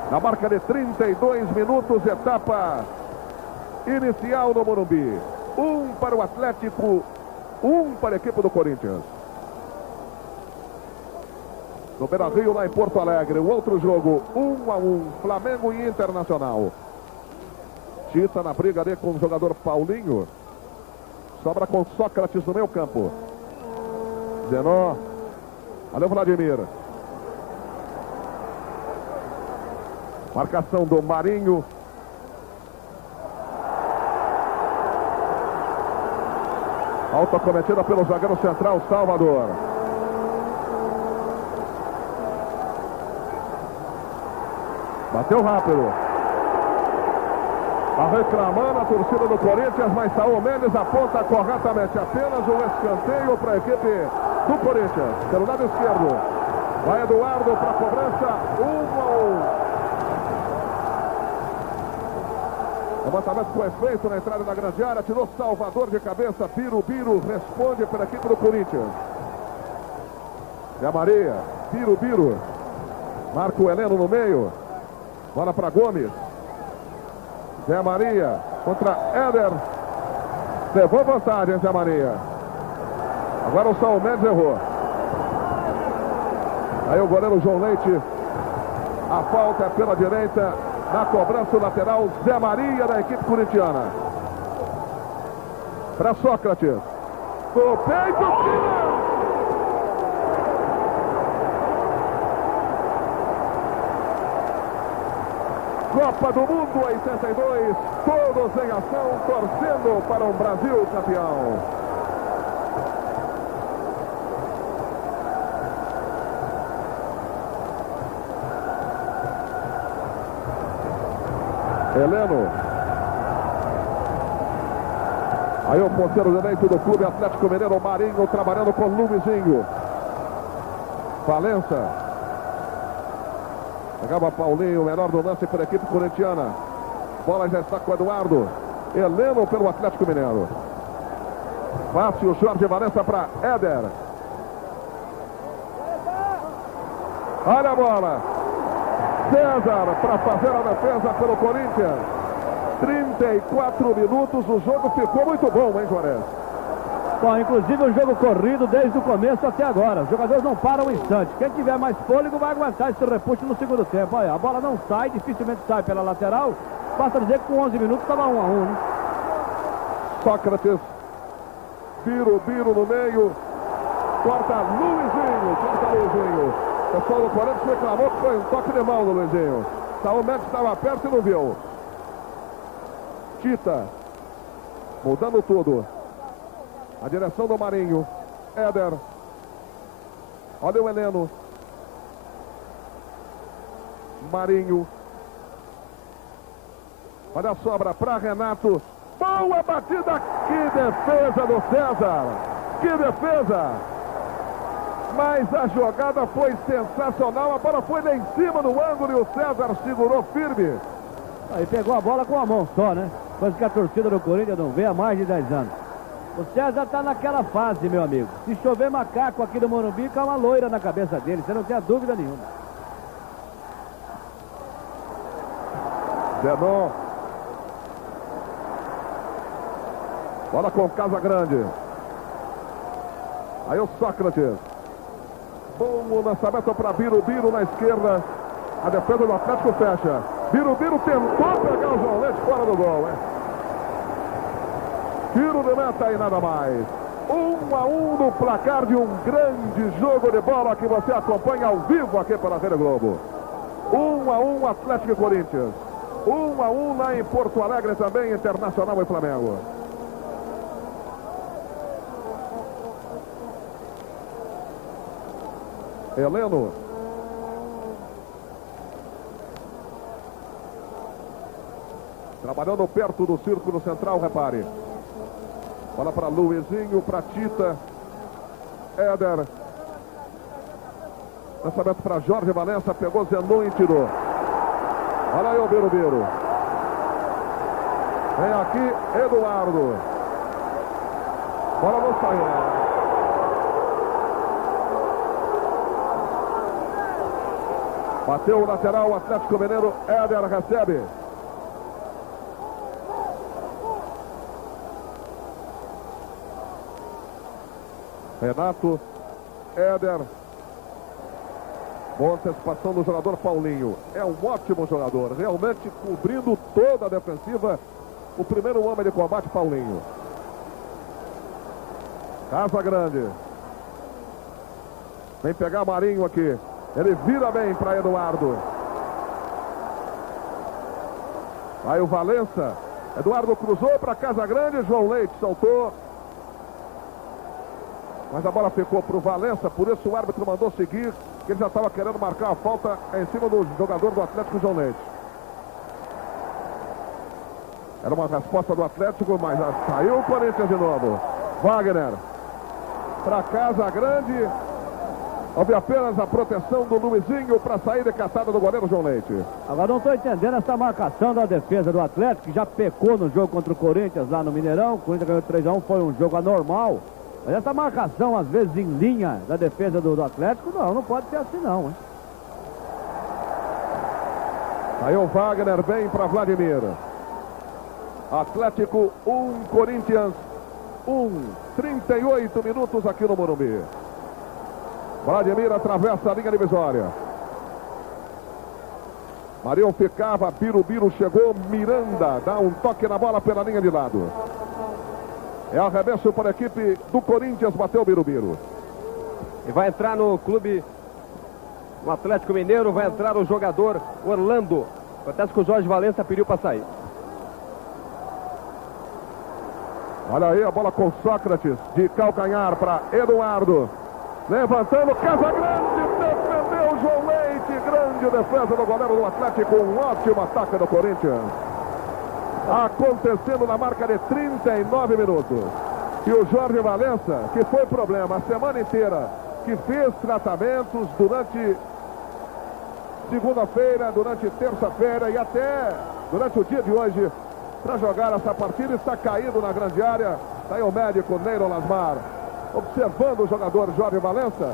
Na marca de 32 minutos, etapa inicial no Morumbi. 1 para o Atlético, 1 para a equipe do Corinthians. No Beira-Rio, lá em Porto Alegre, o outro jogo, 1-1, Flamengo e Internacional. Tita na briga ali com o jogador Paulinho. Sobra com Sócrates no meio campo. Zenon. Valeu, Vladimir. Marcação do Marinho. Falta cometida pelo zagueiro central, Salvador. Bateu rápido. Está reclamando a torcida do Corinthians, mas Saúl Mendes aponta corretamente. Apenas um escanteio para a equipe do Corinthians. Pelo lado esquerdo. Vai Eduardo para a cobrança. 1-1. Levantamento foi feito na entrada da grande área. Tirou Salvador de cabeça. Birubiru responde pela equipe do Corinthians. Zé Maria. Birubiru. Marca o Heleno no meio. Bola para Gomes. Zé Maria contra Éder. Levou vantagem, Zé Maria. Agora o Saúl Mendes errou. Aí o goleiro João Leite. A falta é pela direita. Na cobrança lateral, Zé Maria da equipe corintiana. Para Sócrates. No peito, tira! Copa do Mundo 82, todos em ação, torcendo para um Brasil campeão. Heleno. Aí o ponteiro direito do clube Atlético Mineiro, Marinho, trabalhando com Luizinho. Valença. Pegava Paulinho, o menor do lance para a equipe corintiana. Bola já está com o Eduardo. Heleno pelo Atlético Mineiro. Fácil, Jorge Valença para Éder. Olha a bola. César para fazer a defesa pelo Corinthians. 34 minutos, o jogo ficou muito bom, hein, Juarez? Bom, inclusive o jogo corrido desde o começo até agora. Os jogadores não param um instante. Quem tiver mais fôlego vai aguentar esse repuxo no segundo tempo. Olha, a bola não sai, dificilmente sai pela lateral. Basta dizer que com 11 minutos estava 1-1, né? Sócrates. Biro no meio. Corta Luizinho. O pessoal do Corinthians reclamou que foi um toque de mão no Luizinho. O Mendes estava perto e não viu. Tita. Mudando tudo. A direção do Marinho. Éder. Olha o Heleno. Marinho. Olha a sobra para Renato. Boa batida. Que defesa do César. Que defesa. Mas a jogada foi sensacional. A bola foi lá em cima no ângulo e o César segurou firme. Aí pegou a bola com a mão só, né? Coisa que a torcida do Corinthians não vê há mais de 10 anos. O César tá naquela fase, meu amigo. Se chover macaco aqui no Morumbi, cai uma loira na cabeça dele. Você não tem dúvida nenhuma. Zenon. Bola com Casa Grande. Aí o Sócrates. Bom lançamento para Biro na esquerda. A defesa do Atlético fecha. Biro tentou pegar o João Leite fora do gol, hein? Tiro de meta e nada mais. 1-1 no placar de um grande jogo de bola que você acompanha ao vivo aqui pela Rede Globo. 1-1 Atlético e Corinthians. 1-1 lá em Porto Alegre também, Internacional e Flamengo. Heleno. Trabalhando perto do círculo central, repare. Bola para Luizinho, para Tita. Éder. Lançamento para Jorge Valença, pegou Zenon e tirou. Olha aí o Biro. Vem aqui Eduardo. Bola não saiu. Bateu o lateral, o Atlético Mineiro. Éder recebe. Renato. Éder. Boa antecipação do jogador Paulinho. É um ótimo jogador. Realmente cobrindo toda a defensiva. O primeiro homem de combate, Paulinho. Casa Grande. Vem pegar Marinho aqui. Ele vira bem para Eduardo. Aí o Valença. Eduardo cruzou para Casa Grande. João Leite saltou. Mas a bola ficou para o Valença. Por isso o árbitro mandou seguir. Que ele já estava querendo marcar a falta em cima do jogador do Atlético, João Leite. Era uma resposta do Atlético, mas saiu o Corinthians de novo. Wagner. Para Casa Grande. Houve apenas a proteção do Luizinho para sair de catada do goleiro João Leite. Agora não estou entendendo essa marcação da defesa do Atlético, que já pecou no jogo contra o Corinthians lá no Mineirão. O Corinthians ganhou 3-1, foi um jogo anormal. Mas essa marcação, às vezes, em linha da defesa do Atlético, não pode ser assim não, hein? Aí o Wagner bem para Vladimir. Atlético 1, Corinthians 1. 38 minutos aqui no Morumbi. Vladimir atravessa a linha divisória. Marião ficava, Biro chegou, Miranda dá um toque na bola pela linha de lado. É arremesso para a equipe do Corinthians, bateu Biro. E vai entrar no clube, no Atlético Mineiro, vai entrar o jogador Orlando. Acontece que o Jorge Valença pediu para sair. Olha aí a bola com Sócrates, de calcanhar para Eduardo. Levantando, Casa Grande, defendeu João Leite, grande defesa do goleiro do Atlético, um ótimo ataque do Corinthians. Acontecendo na marca de 39 minutos. E o Jorge Valença, que foi problema a semana inteira, que fez tratamentos durante segunda-feira, durante terça-feira e até durante o dia de hoje, para jogar essa partida, está caído na grande área. Está aí o médico Neiro Lasmar, observando o jogador Jorge Valença,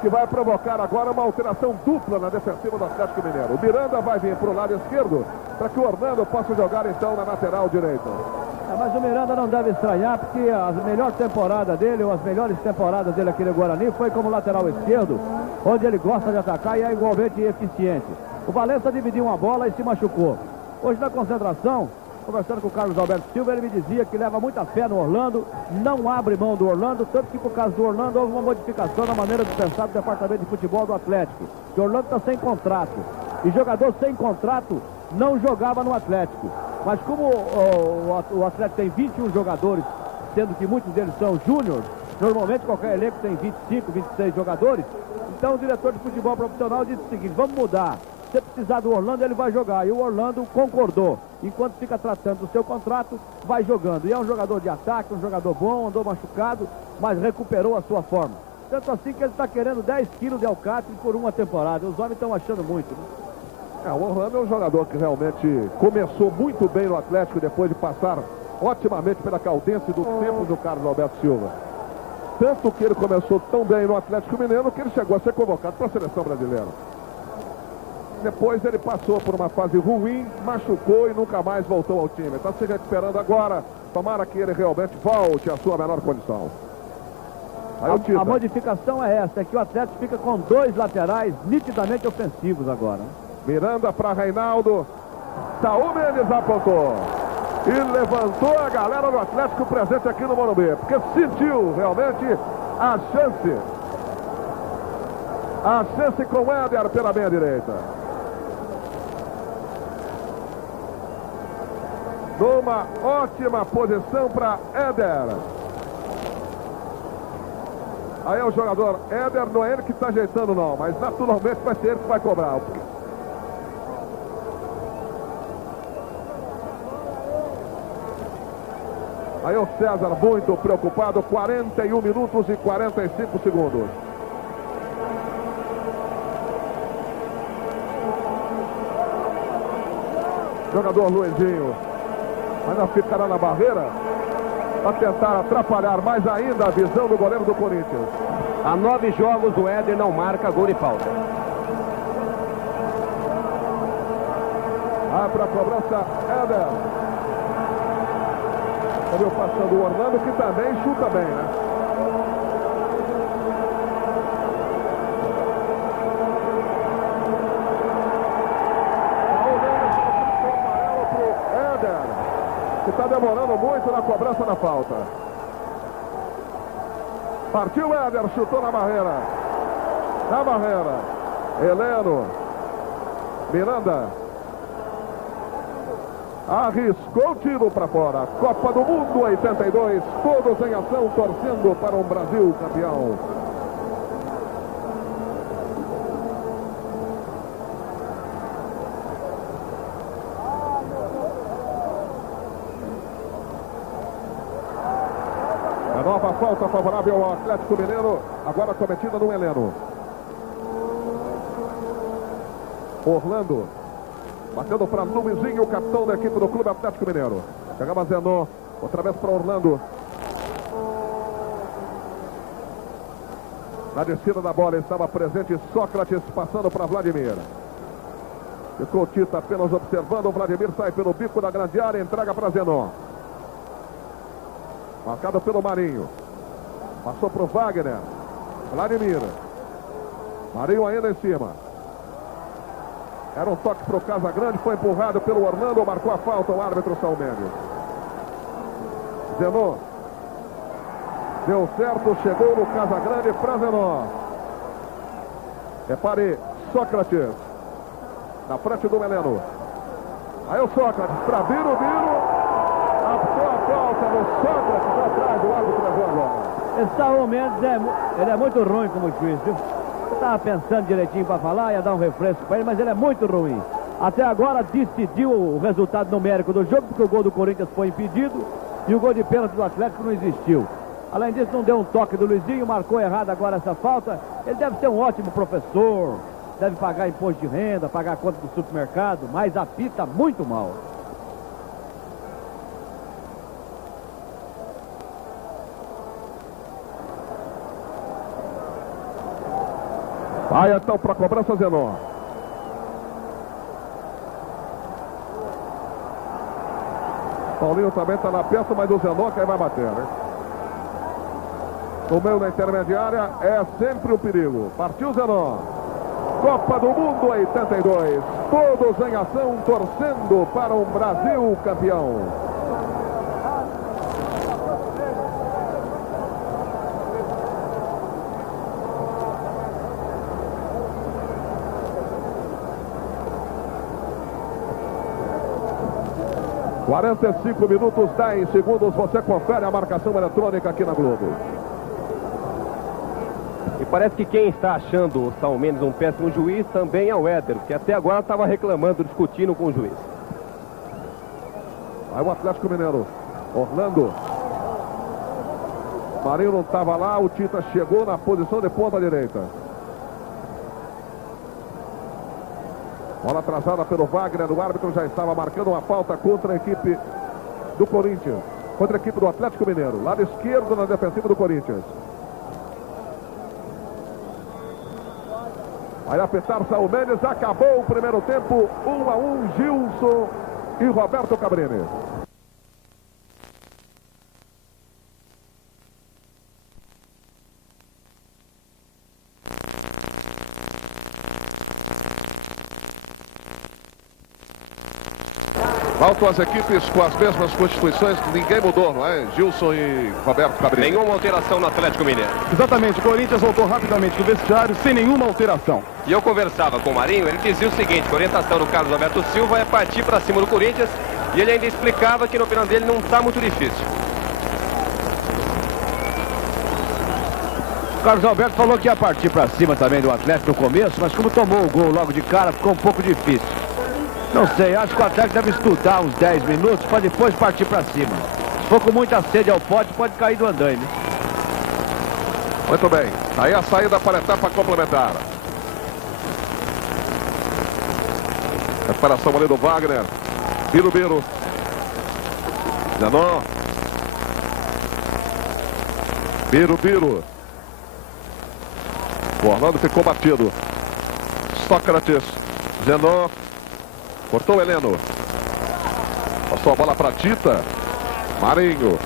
que vai provocar agora uma alteração dupla na defensiva do Atlético Mineiro. O Miranda vai vir para o lado esquerdo, para que o Orlando possa jogar então na lateral direita. Mas o Miranda não deve estranhar, porque a melhor temporada dele, ou as melhores temporadas dele aqui no Guarani, foi como lateral esquerdo, onde ele gosta de atacar e é igualmente eficiente. O Valença dividiu uma bola e se machucou. Hoje na concentração, conversando com o Carlos Alberto Silva, ele me dizia que leva muita fé no Orlando, não abre mão do Orlando, tanto que por causa do Orlando houve uma modificação na maneira de pensar do departamento de futebol do Atlético. O Orlando está sem contrato, e jogador sem contrato não jogava no Atlético. Mas como o Atlético tem 21 jogadores, sendo que muitos deles são júniores, normalmente qualquer elenco tem 25, 26 jogadores, então o diretor de futebol profissional disse o seguinte: vamos mudar. Se precisar do Orlando, ele vai jogar. E o Orlando concordou. Enquanto fica tratando do seu contrato, vai jogando. E é um jogador de ataque, um jogador bom, andou machucado, mas recuperou a sua forma. Tanto assim que ele está querendo 10 quilos de alcatre por uma temporada. Os homens estão achando muito, né? O Orlando é um jogador que realmente começou muito bem no Atlético depois de passar otimamente pela Caldense do tempo do Carlos Alberto Silva. Tanto que ele começou tão bem no Atlético Mineiro que ele chegou a ser convocado para a seleção brasileira. Depois ele passou por uma fase ruim, machucou e nunca mais voltou ao time. Está se recuperando agora. Tomara que ele realmente volte à sua melhor condição. A modificação é essa, é que o Atlético fica com 2 laterais nitidamente ofensivos agora. Miranda para Reinaldo. Saúl Mendes apontou. E levantou a galera do Atlético presente aqui no Morumbi. Porque sentiu realmente a chance. A chance com o Éder pela meia direita. Numa ótima posição para Éder. Aí é o jogador Éder, não é ele que está ajeitando não, mas naturalmente vai ser ele que vai cobrar. Aí o César muito preocupado, 41 minutos e 45 segundos. Jogador Luizinho ainda ficará na barreira para tentar atrapalhar mais ainda a visão do goleiro do Corinthians. Há 9 jogos o Éder não marca gol e falta. Para a cobrança, Éder. Olha o passando o Orlando, que também chuta bem, né? Que está demorando muito na cobrança da falta. Partiu Éder, chutou na barreira. Na barreira. Heleno. Miranda. Arriscou o tiro para fora. Copa do Mundo 82. Todos em ação, torcendo para um Brasil campeão. A nova falta favorável ao Atlético Mineiro, agora cometida no Heleno. Orlando, batendo para Luizinho, o capitão da equipe do Clube Atlético Mineiro. Chegava Zenon, outra vez para Orlando. Na descida da bola estava presente Sócrates, passando para Vladimir. Ficou Tita apenas observando, o Vladimir sai pelo bico da grande área, entrega para Zenon. Marcado pelo Marinho. Passou para o Wagner. Vladimir. Marinho ainda em cima. Era um toque para o Casagrande. Foi empurrado pelo Orlando. Marcou a falta o árbitro Saúl Mendes. Zenon. Deu certo. Chegou no Casagrande para Zenon. Repare, Sócrates. Na frente do Heleno. Aí o Sócrates para Biro. Apontou a falta no Sócrates atrás do árbitro agora. Esse Saúl Mendes ele é muito ruim como juiz, viu? Eu estava pensando direitinho para falar, ia dar um refresco para ele, mas ele é muito ruim. Até agora decidiu o resultado numérico do jogo, porque o gol do Corinthians foi impedido e o gol de pênalti do Atlético não existiu. Além disso, não deu um toque do Luizinho, marcou errado agora essa falta. Ele deve ser um ótimo professor, deve pagar imposto de renda, pagar a conta do supermercado, mas apita muito mal. Vai então para a cobrança Zenon. Paulinho também está lá perto, mas o Zenon que aí vai bater, né? No meio da intermediária é sempre um perigo. Partiu Zenon. Copa do Mundo 82. Todos em ação, torcendo para um Brasil campeão. – 45 minutos, 10 segundos. Você confere a marcação eletrônica aqui na Globo. E parece que quem está achando o Saul Mendes um péssimo juiz também é o Éder, que até agora estava reclamando, discutindo com o juiz. Aí o Atlético Mineiro. Orlando. Marinho não estava lá, o Tita chegou na posição de ponta direita. Bola atrasada pelo Wagner, o árbitro já estava marcando uma falta contra a equipe do Corinthians. Contra a equipe do Atlético Mineiro. Lado esquerdo na defensiva do Corinthians. Vai apertar Saul Mendes, acabou o primeiro tempo, 1-1, Gilson e Roberto Cabrini. Voltam as equipes com as mesmas constituições, ninguém mudou, não é? Gilson e Roberto Cabrini. Nenhuma alteração no Atlético Mineiro. Exatamente, o Corinthians voltou rapidamente do vestiário sem nenhuma alteração. E eu conversava com o Marinho, ele dizia o seguinte, que a orientação do Carlos Alberto Silva é partir para cima do Corinthians, e ele ainda explicava que no final dele não está muito difícil. O Carlos Alberto falou que ia partir para cima também do Atlético no começo, mas como tomou o gol logo de cara, ficou um pouco difícil. Não sei, acho que o Atlético deve estudar uns 10 minutos para depois partir para cima. Se for com muita sede ao pote, pode cair do andaime. Muito bem, aí a saída para a etapa complementar. Recuperação ali do Wagner. Birubiru. Zenon. Birubiru. O Orlando ficou batido. Sócrates. Zenon. Cortou o Heleno. Passou a bola para Tita. Marinho.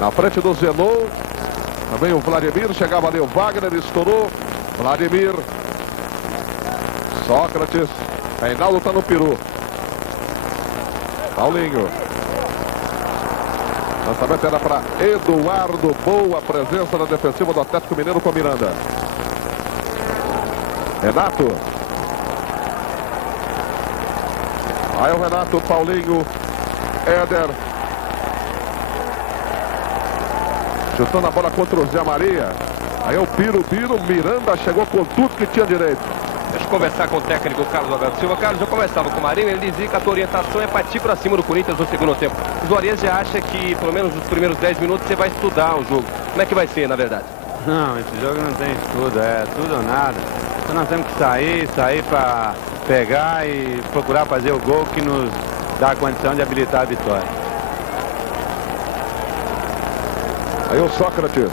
Na frente do Zenon. Também o Vladimir. Chegava ali o Wagner. Estourou. Vladimir. Sócrates. Reinaldo está no peru. Paulinho. Lançamento era para Eduardo. Boa presença na defensiva do Atlético Mineiro com Miranda. Renato. Aí o Renato, Paulinho, Éder. Chutando a bola contra o Zé Maria. Aí o Birubiru, Miranda chegou com tudo que tinha direito. Deixa eu conversar com o técnico Carlos Alberto Silva. Carlos, eu conversava com o Marinho, ele dizia que a tua orientação é partir para cima do Corinthians no segundo tempo. O Juarez já acha que, pelo menos nos primeiros 10 minutos, você vai estudar o jogo. Como é que vai ser, na verdade? Não, esse jogo não tem estudo, é tudo ou nada. Então nós temos que sair para pegar e procurar fazer o gol que nos dá a condição de habilitar a vitória. Aí o Sócrates.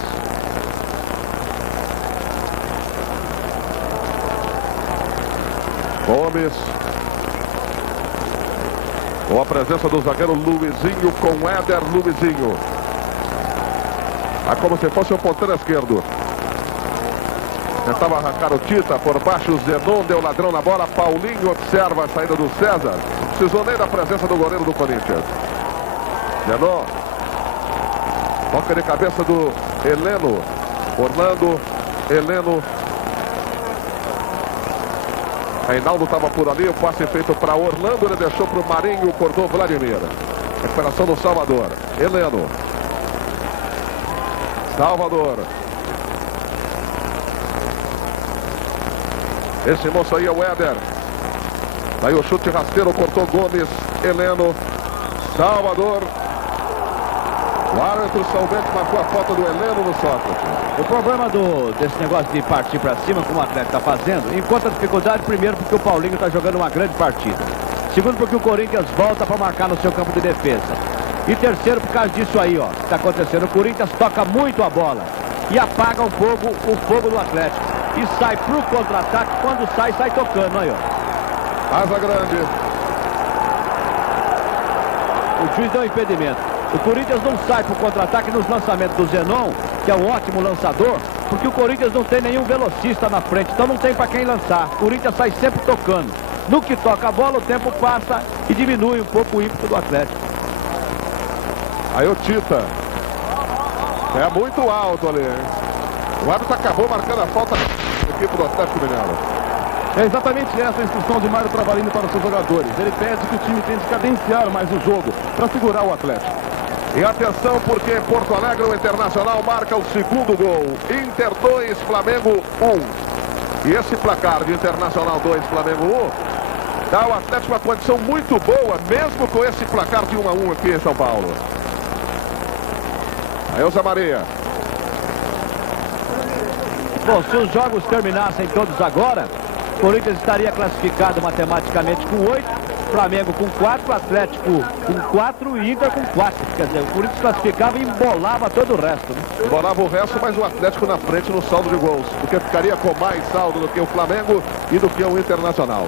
Gomes. Com a presença do zagueiro Luizinho com Éder. Luizinho. É como se fosse o ponteiro esquerdo. Tentava arrancar o Tita por baixo. O Zenon deu ladrão na bola. Paulinho observa a saída do César. Não precisou nem da presença do goleiro do Corinthians. Zenon. Toca de cabeça do Heleno. Orlando. Heleno. Reinaldo estava por ali. O passe feito para Orlando. Ele deixou para o Marinho. Cortou Vladimir. Recuperação do Salvador. Heleno. Salvador. Esse moço aí é o Éder. Daí o chute rasteiro, cortou Gomes. Heleno. Salvador. O árbitro Salvete marcou a falta do Heleno no Sócrates. O problema desse negócio de partir para cima, como o Atlético está fazendo, encontra dificuldade, primeiro porque o Paulinho está jogando uma grande partida. Segundo porque o Corinthians volta para marcar no seu campo de defesa. E terceiro por causa disso aí, ó, que está acontecendo. O Corinthians toca muito a bola e apaga um pouco o fogo do Atlético. E sai pro contra-ataque, quando sai tocando, aí, ó. Asa grande. O juiz deu um impedimento. O Corinthians não sai para o contra-ataque nos lançamentos do Zenon, que é um ótimo lançador, porque o Corinthians não tem nenhum velocista na frente, então não tem para quem lançar. O Corinthians sai sempre tocando. No que toca a bola, o tempo passa e diminui um pouco o ímpeto do Atlético. Aí o Tita. É muito alto ali, hein? O árbitro acabou marcando a falta da equipe do Atlético Mineiro. É exatamente essa a instrução de Mário Travalini para os seus jogadores. Ele pede que o time tente cadenciar mais o jogo para segurar o Atlético. E atenção, porque em Porto Alegre o Internacional marca o segundo gol. Inter 2, Flamengo 1. E esse placar de Internacional 2, Flamengo 1, dá ao Atlético uma condição muito boa, mesmo com esse placar de 1-1 aqui em São Paulo. Aí o Zé Maria. Bom, se os jogos terminassem todos agora, o Corinthians estaria classificado matematicamente com 8, Flamengo com 4, Atlético com 4 e Inter com 4. Quer dizer, o Corinthians classificava e embolava todo o resto, né? Embolava o resto, mas o Atlético na frente no saldo de gols, porque ficaria com mais saldo do que o Flamengo e do que o Internacional.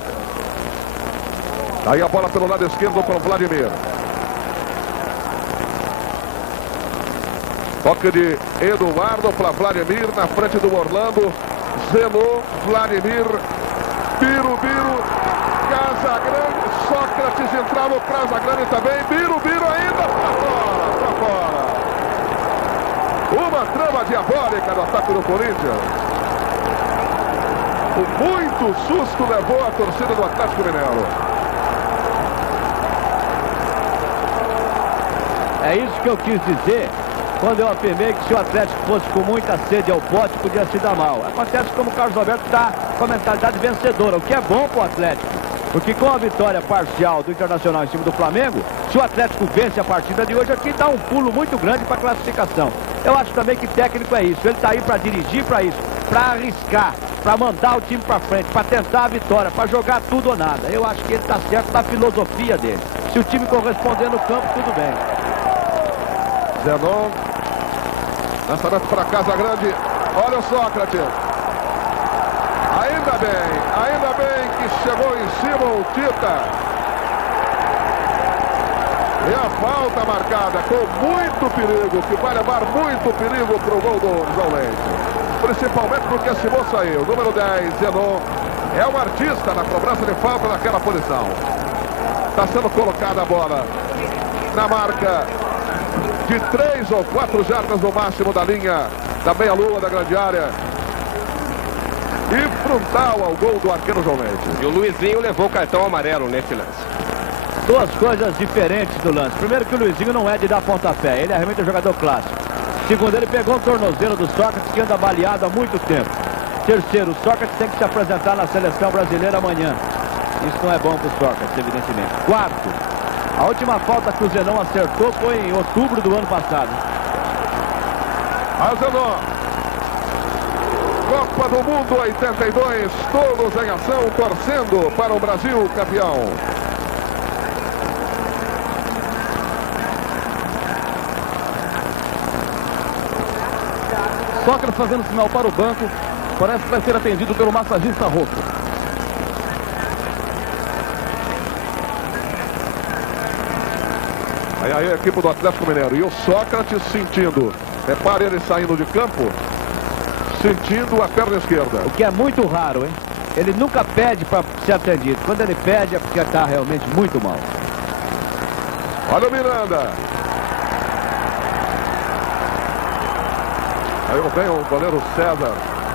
Aí a bola pelo lado esquerdo para o Vladimir. Toque de Eduardo para Vladimir na frente do Orlando. Zenon, Vladimir, Biro, Casagrande, Sócrates entrava o Casagrande também. Biro ainda para fora. Uma trama diabólica no ataque do Corinthians. Muito susto levou a torcida do Atlético Mineiro. É isso que eu quis dizer quando eu afirmei que se o Atlético fosse com muita sede ao pote, podia se dar mal. Acontece como o Carlos Alberto está com a mentalidade vencedora, o que é bom para o Atlético. Porque com a vitória parcial do Internacional em cima do Flamengo, se o Atlético vence a partida de hoje aqui, dá um pulo muito grande para a classificação. Eu acho também que técnico é isso. Ele está aí para dirigir para isso, para arriscar, para mandar o time para frente, para tentar a vitória, para jogar tudo ou nada. Eu acho que ele está certo na filosofia dele. Se o time corresponder no campo, tudo bem. Zenon. Lançamento para Casagrande. Olha o Sócrates. Ainda bem que chegou em cima o Tita. E a falta marcada com muito perigo, que vai levar muito perigo para o gol do João Leite. Principalmente porque esse moço aí, o número 10, Zenon, é um artista na cobrança de falta naquela posição. Está sendo colocada a bola na marca de 3 ou 4 jardas no máximo da linha da meia-lua da grande área. E frontal ao gol do arqueiro João Leite. E o Luizinho levou o cartão amarelo nesse lance. Duas coisas diferentes do lance. Primeiro que o Luizinho não é de dar pontapé, ele é realmente um jogador clássico. Segundo, ele pegou o tornozelo do Sócrates, que anda baleado há muito tempo. Terceiro, o Sócrates tem que se apresentar na seleção brasileira amanhã. Isso não é bom para o Sócrates, evidentemente. Quarto, a última falta que o Zenon acertou foi em outubro do ano passado. A Zenon. Copa do Mundo 82, todos em ação, torcendo para o Brasil campeão. Sócrates fazendo sinal para o banco. Parece que vai ser atendido pelo massagista Rocco. Aí a equipe do Atlético Mineiro. E o Sócrates sentindo. Repare ele saindo de campo, sentindo a perna esquerda. O que é muito raro, hein? Ele nunca pede para ser atendido. Quando ele pede é porque está realmente muito mal. Olha o Miranda. Aí vem o goleiro César.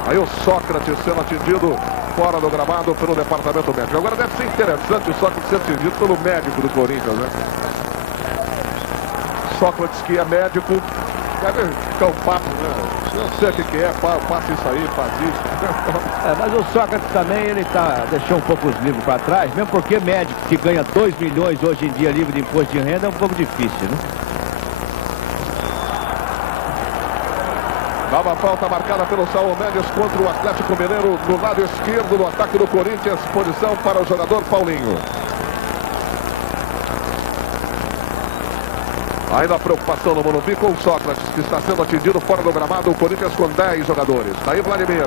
Aí o Sócrates sendo atendido fora do gramado pelo departamento médico. Agora deve ser interessante o Sócrates ser atendido pelo médico do Corinthians, né? Sócrates, que é médico, deve ficar um papo, né? Não sei o que é, passa isso aí, faz isso. Mas o Sócrates também, ele deixou um pouco os livros para trás, mesmo porque médico que ganha 2 milhões hoje em dia livre de imposto de renda é um pouco difícil, né? Nova falta marcada pelo Saúl Mendes contra o Atlético Mineiro no lado esquerdo do ataque do Corinthians. Posição para o jogador Paulinho. Ainda a preocupação no Morumbi com o Sócrates, que está sendo atendido fora do gramado. O Corinthians com 10 jogadores. Está aí Vladimir.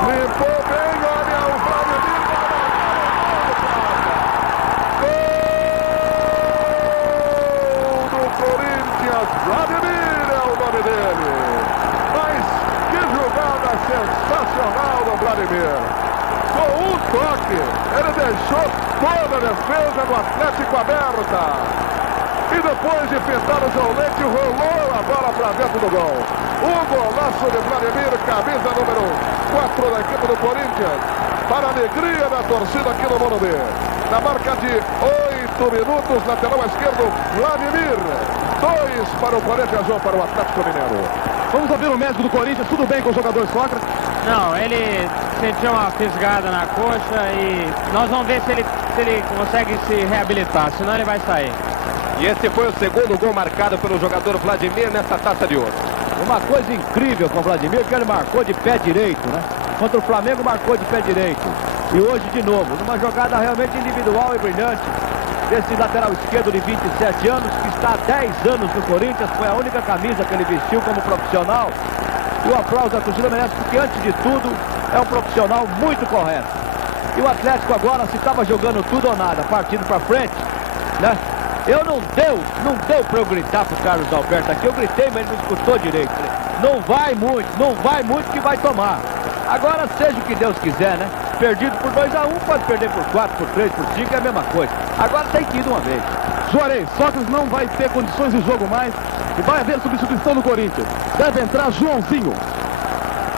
Limpou bem, olha o Vladimir. Gol! Vladimir é o nome dele. Mas que jogada sensacional do Vladimir. Com um toque, ele deixou toda a defesa do Atlético aberta. E depois de pintar o João Leite, rolou a bola para dentro do gol. O golaço de Vladimir, camisa número 4 da equipe do Corinthians. Para a alegria da torcida aqui no Morumbi. Na marca de 8 minutos, lateral esquerdo, Vladimir. 2 para o Corinthians, 1 para o Atlético Mineiro. Vamos ouvir o médico do Corinthians. Tudo bem com o jogador Sócrates? Não, ele sentiu uma fisgada na coxa e nós vamos ver se ele consegue se reabilitar, senão ele vai sair. E esse foi o segundo gol marcado pelo jogador Vladimir nessa Taça de Ouro. Uma coisa incrível com o Vladimir, que ele marcou de pé direito, né? Contra o Flamengo marcou de pé direito. E hoje de novo, numa jogada realmente individual e brilhante, desse lateral esquerdo de 27 anos, que está há 10 anos no Corinthians, foi a única camisa que ele vestiu como profissional. E o aplauso da torcida merece, porque antes de tudo, é um profissional muito correto. E o Atlético agora, se estava jogando tudo ou nada, partindo para frente, né? Não deu para eu gritar pro Carlos Alberto aqui, eu gritei, mas ele não escutou direito. Não vai muito que vai tomar. Agora seja o que Deus quiser, né? Perdido por 2-1, pode perder por 4, por 3, por 5, é a mesma coisa. Agora tem que ir de uma vez. Juarez, Sócrates não vai ter condições de jogo mais e vai haver substituição no Corinthians. Deve entrar Joãozinho.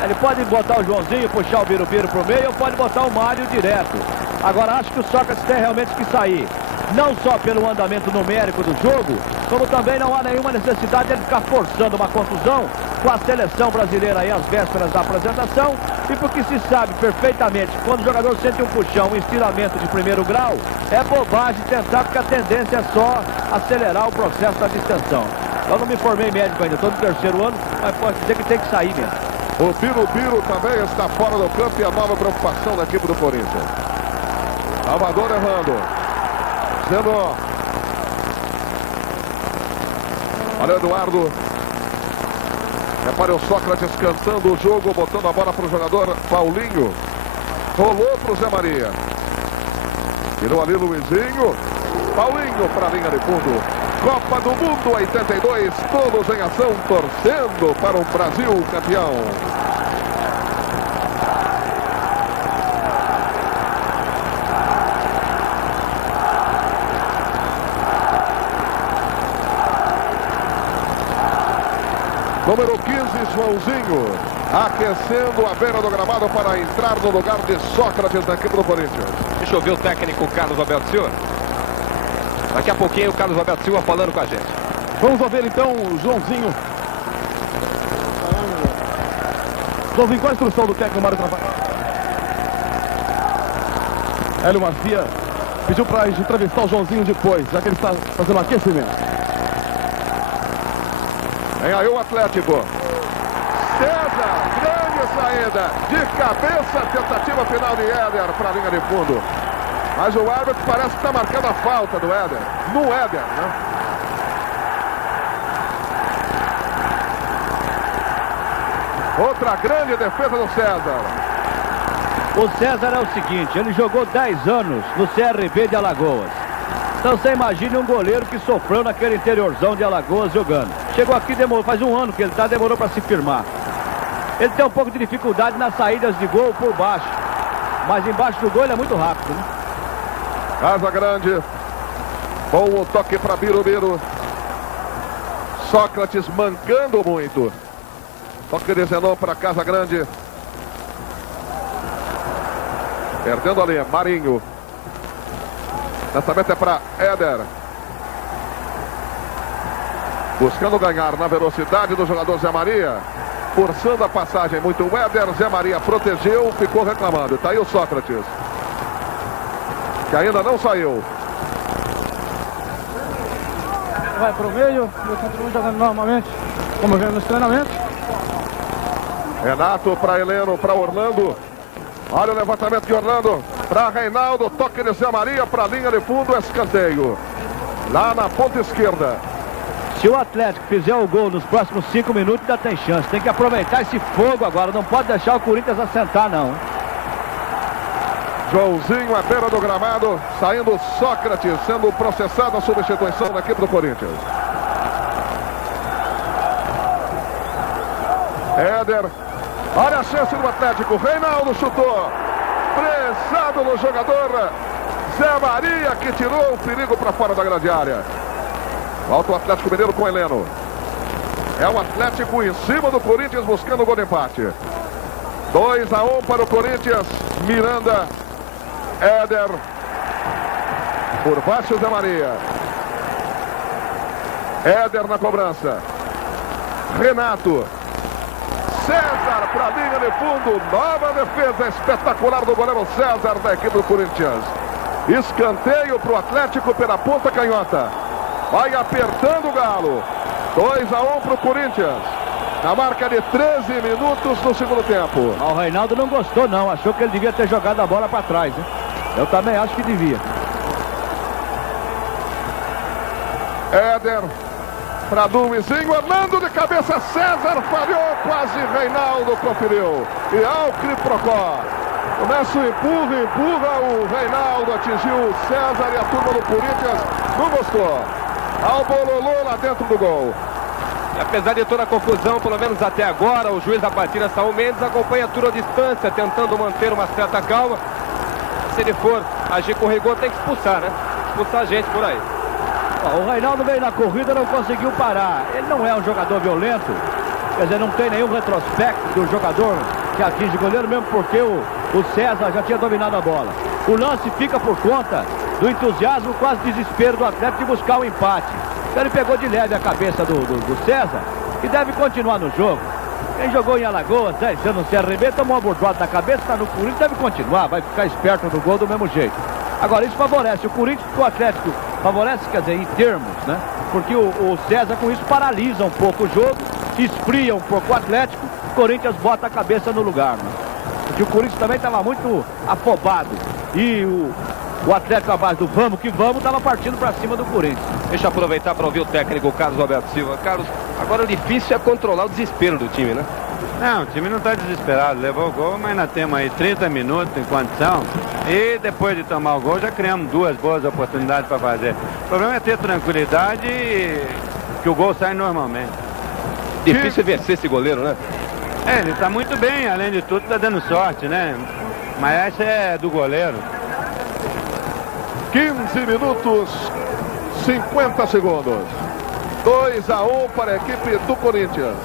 Ele pode botar o Joãozinho, puxar o Birubiru pro meio, ou pode botar o Mário direto. Agora acho que o Sócrates tem realmente que sair. Não só pelo andamento numérico do jogo, como também não há nenhuma necessidade de ele ficar forçando uma contusão com a seleção brasileira aí às vésperas da apresentação, e porque se sabe perfeitamente que quando o jogador sente um puxão, um estiramento de primeiro grau, é bobagem tentar, porque a tendência é só acelerar o processo da distensão. Eu não me formei médico ainda, estou no 3º ano, mas posso dizer que tem que sair mesmo. O Birubiru também está fora do campo e a nova preocupação da equipe do Corinthians. Salvador errando. Zenó. Olha o Eduardo. Repare o Sócrates cantando o jogo, botando a bola para o jogador Paulinho. Rolou para o Zé Maria. Tirou ali Luizinho. Paulinho para a linha de fundo. Copa do Mundo 82, todos em ação, torcendo para o Brasil campeão. Número 15, Joãozinho, aquecendo a beira do gramado para entrar no lugar de Sócrates da equipe do Corinthians. Deixa eu ver o técnico Carlos Alberto Silva. Daqui a pouquinho o Carlos Alberto Silva falando com a gente. Vamos ouvir então o Joãozinho. Joãozinho, qual a instrução do técnico Mário Travassos? Hélio Marcia pediu para a gente entrevistar o Joãozinho depois, já que ele está fazendo um aquecimento. Vem aí o Atlético. César, grande saída. De cabeça, tentativa final de Éder para a linha de fundo. Mas o árbitro parece que está marcando a falta do Éder. No Éder, né? Outra grande defesa do César. O César é o seguinte, ele jogou 10 anos no CRB de Alagoas. Então você imagine um goleiro que sofreu naquele interiorzão de Alagoas jogando. Chegou aqui, demorou, faz um ano que ele está, demorou para se firmar. Ele tem um pouco de dificuldade nas saídas de gol por baixo. Mas embaixo do gol ele é muito rápido, né? Casa Grande. Bom o toque para Birubiru. Sócrates mancando muito. Toque de Zenon para Casa Grande. Perdendo ali, Marinho. Lançamento é para Éder. Buscando ganhar na velocidade do jogador Zé Maria. Forçando a passagem muito. O Éder, Zé Maria protegeu, ficou reclamando. Está aí o Sócrates, que ainda não saiu. Vai para o meio, eu continuo jogando normalmente, como vendo nos treinamentos. Renato para Heleno, para Orlando. Olha o levantamento de Orlando. Para Reinaldo, toque de Zé Maria para a linha de fundo, escanteio. Lá na ponta esquerda. Se o Atlético fizer o gol nos próximos 5 minutos, ainda tem chance. Tem que aproveitar esse fogo agora, não pode deixar o Corinthians assentar, não. Joãozinho à beira do gramado, saindo Sócrates, sendo processado a substituição da equipe do Corinthians. Éder. Olha a chance do Atlético. Reinaldo chutou. Prensado no jogador Zé Maria, que tirou o perigo para fora da grande área. Volta o Atlético Mineiro com Heleno. É o Atlético em cima do Corinthians buscando o gol de empate. 2-1 para o Corinthians. Miranda. Éder. Por baixo Zé Maria. Éder na cobrança. Renato. César para a linha de fundo. Nova defesa espetacular do goleiro César da equipe do Corinthians. Escanteio para o Atlético pela ponta canhota. Vai apertando o Galo. 2-1 para o Corinthians. Na marca de 13 minutos no segundo tempo. O Reinaldo não gostou não. Achou que ele devia ter jogado a bola para trás, né? Eu também acho que devia. Éder. Para Dumizinho, Orlando de cabeça, César falhou, quase Reinaldo conferiu. E Alcre Procó. Começa o empurra, o Reinaldo atingiu o César e a turma do Corinthians não gostou. Albololô lá dentro do gol. E apesar de toda a confusão, pelo menos até agora, o juiz da partida, Saul Mendes, acompanha tudo à distância, tentando manter uma certa calma. Se ele for agir com rigor, tem que expulsar, né? Expulsar a gente por aí. O Reinaldo veio na corrida e não conseguiu parar. Ele não é um jogador violento. Quer dizer, não tem nenhum retrospecto do jogador que atinge o goleiro, mesmo porque o César já tinha dominado a bola. O lance fica por conta do entusiasmo, quase desespero do Atlético de buscar o empate. Então ele pegou de leve a cabeça do César e deve continuar no jogo. Quem jogou em Alagoas, 10 anos no CRB, tomou uma bordoada na cabeça, está no Corinthians, deve continuar, vai ficar esperto no gol do mesmo jeito. Agora, isso favorece o Corinthians, porque o Atlético favorece, quer dizer, em termos, né? Porque o César, com isso, paralisa um pouco o jogo, esfria um pouco o Atlético, o Corinthians bota a cabeça no lugar, né? Porque o Corinthians também estava muito afobado. E o Atlético, à base do vamos que vamos, estava partindo para cima do Corinthians. Deixa eu aproveitar para ouvir o técnico Carlos Alberto Silva. Carlos, agora o difícil é controlar o desespero do time, né? Não, o time não está desesperado, levou o gol, mas nós temos aí 30 minutos em condição e depois de tomar o gol já criamos 2 boas oportunidades para fazer. O problema é ter tranquilidade e que o gol sai normalmente. Difícil é vencer esse goleiro, né? Ele está muito bem, além de tudo está dando sorte, né? Mas essa é do goleiro. 15 minutos, 50 segundos. 2-1 para a equipe do Corinthians.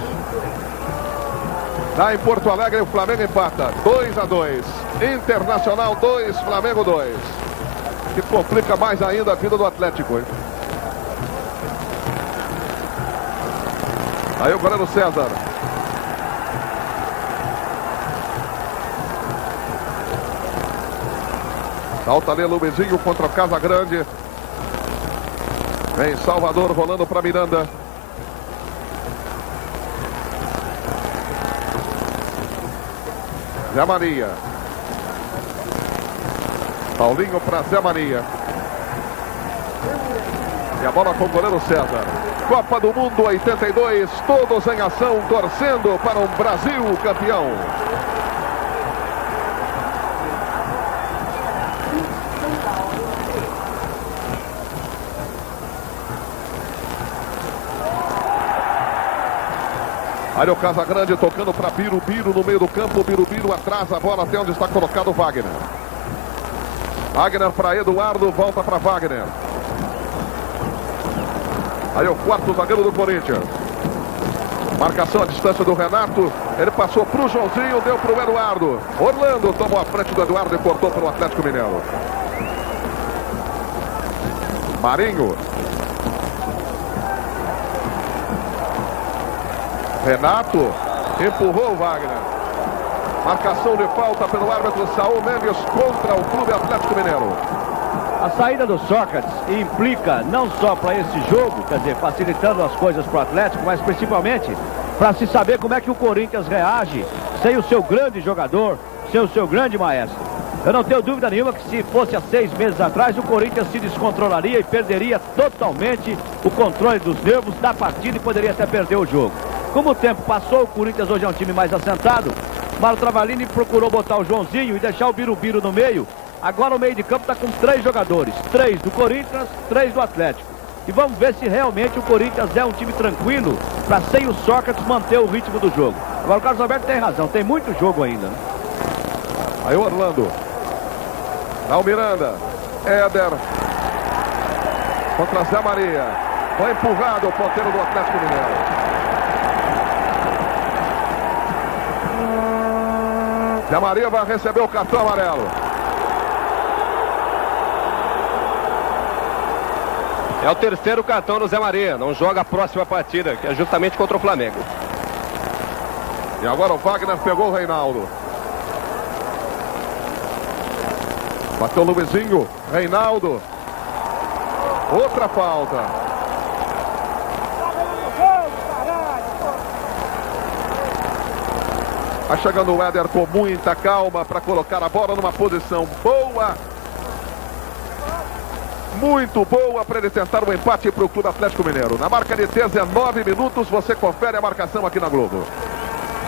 Lá em Porto Alegre, o Flamengo empata. 2-2. Internacional 2, Flamengo 2. Que complica mais ainda a vida do Atlético, hein? Aí o goleiro César. Salta ali Luizinho contra o Casa Grande. Vem Salvador rolando para Miranda. Zé Maria. Paulinho para Zé Maria. E a bola com o goleiro César. Copa do Mundo 82, todos em ação, torcendo para um Brasil campeão. Olha o Casagrande tocando para Birubiru no meio do campo. Birubiru atrasa a bola até onde está colocado o Wagner. Wagner para Eduardo, volta para Wagner. Aí o quarto zagueiro do Corinthians. Marcação à distância do Renato. Ele passou para o Joãozinho, deu para o Eduardo. Orlando tomou a frente do Eduardo e cortou para o Atlético Mineiro. Marinho. Renato empurrou o Wagner. Marcação de falta pelo árbitro Saul Mendes contra o Clube Atlético Mineiro. A saída do Sócrates implica não só para esse jogo, quer dizer, facilitando as coisas para o Atlético, mas principalmente para se saber como é que o Corinthians reage sem o seu grande jogador, sem o seu grande maestro. Eu não tenho dúvida nenhuma que se fosse há 6 meses atrás, o Corinthians se descontrolaria e perderia totalmente o controle dos nervos da partida e poderia até perder o jogo. Como o tempo passou, o Corinthians hoje é um time mais assentado. Mário Travalini procurou botar o Joãozinho e deixar o Birubiru no meio. Agora o meio de campo está com 3 jogadores. 3 do Corinthians, 3 do Atlético. E vamos ver se realmente o Corinthians é um time tranquilo para, sem o Sócrates, manter o ritmo do jogo. Agora o Carlos Alberto tem razão, tem muito jogo ainda, né? Aí o Orlando. Dá o Miranda. Éder. Contra Zé Maria. Foi empurrado o ponteiro do Atlético Mineiro. Zé Maria vai receber o cartão amarelo. É o terceiro cartão do Zé Maria. Não joga a próxima partida, que é justamente contra o Flamengo. E agora o Wagner pegou o Reinaldo. Bateu o Luizinho. Reinaldo. Outra falta. Vai chegando o Éder com muita calma para colocar a bola numa posição boa. Muito boa para ele tentar um empate para o Clube Atlético Mineiro. Na marca de 19 minutos, você confere a marcação aqui na Globo.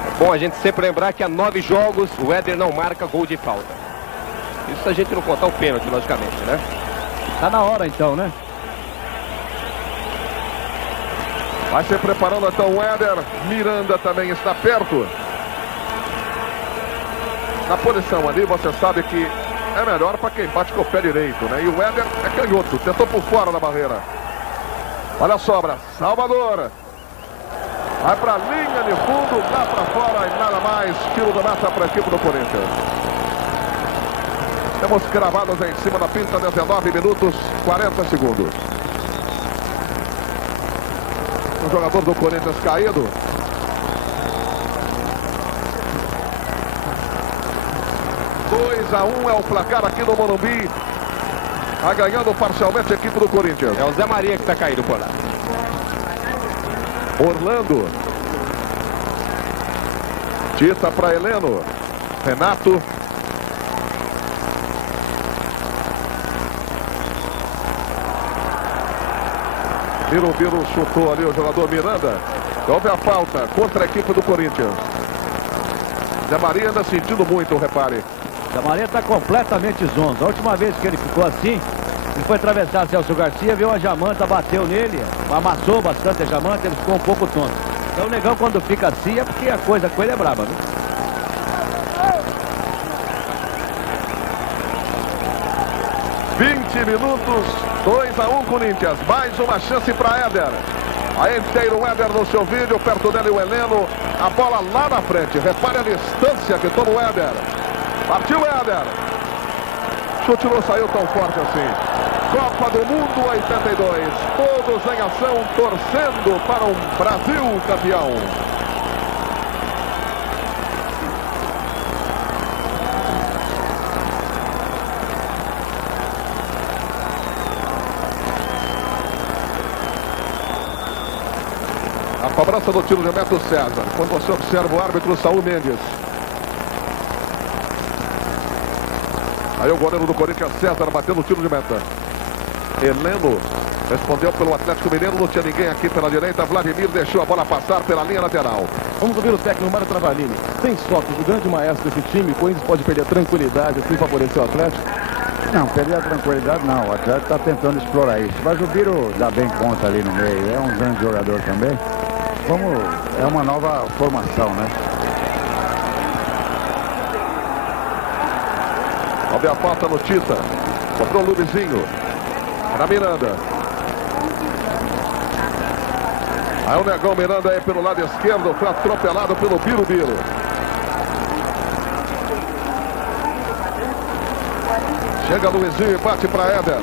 É bom a gente sempre lembrar que há 9 jogos o Éder não marca gol de falta. Isso se a gente não contar o pênalti, logicamente, né? Tá na hora então, né? Vai se preparando então o Éder. Miranda também está perto. Na posição ali, você sabe que é melhor para quem bate com o pé direito, né? E o Éder é canhoto, tentou por fora da barreira. Olha a sobra, Salvador. Vai para a linha de fundo, lá para fora e nada mais. Tiro do meta para a equipe do Corinthians. Temos cravados em cima da pinta, 19 minutos, 40 segundos. O jogador do Corinthians caído. (2 a 1) é o placar aqui no Morumbi. Está ganhando parcialmente a equipe do Corinthians. É o Zé Maria que está caído por lá. Orlando. Tita para Heleno. Renato. Birubiru chutou ali o jogador Miranda. Houve a falta contra a equipe do Corinthians. Zé Maria ainda sentindo muito, repare. Zé Maria está completamente zonzo. A última vez que ele ficou assim, ele foi atravessar Celso Garcia, viu a Jamanta, bateu nele, amassou bastante a Jamanta, ele ficou um pouco tonto. Então o negão quando fica assim é porque a coisa com ele é braba, viu? (20 minutos, 2 a 1 Corinthians. Mais uma chance para Éder. Aí inteiro o Éder no seu vídeo, perto dele o Heleno. A bola lá na frente. Repare a distância que toma o Éder. Partiu Éder. Chute não saiu tão forte assim. Copa do Mundo 82. Todos em ação, torcendo para um Brasil campeão. A cobrança do tiro de Beto César. Quando você observa o árbitro Saúl Mendes. Aí o goleiro do Corinthians, César, batendo o tiro de meta. Heleno respondeu pelo Atlético Mineiro. Não tinha ninguém aqui pela direita. Vladimir deixou a bola passar pela linha lateral. Vamos ouvir o técnico Mário Travalini. Sem Sócrates, o grande maestro desse time, o Corinthians pode perder a tranquilidade assim favorecer o Atlético? Não, perder a tranquilidade não. O Atlético está tentando explorar isso. Mas o Biro dá bem conta ali no meio. É um grande jogador também. É uma nova formação, né? Houve a falta no Tita. Sobrou o Luizinho. Era Miranda. Aí o negão Miranda aí pelo lado esquerdo. Foi atropelado pelo Birubiru. Chega Luizinho e bate para Éder.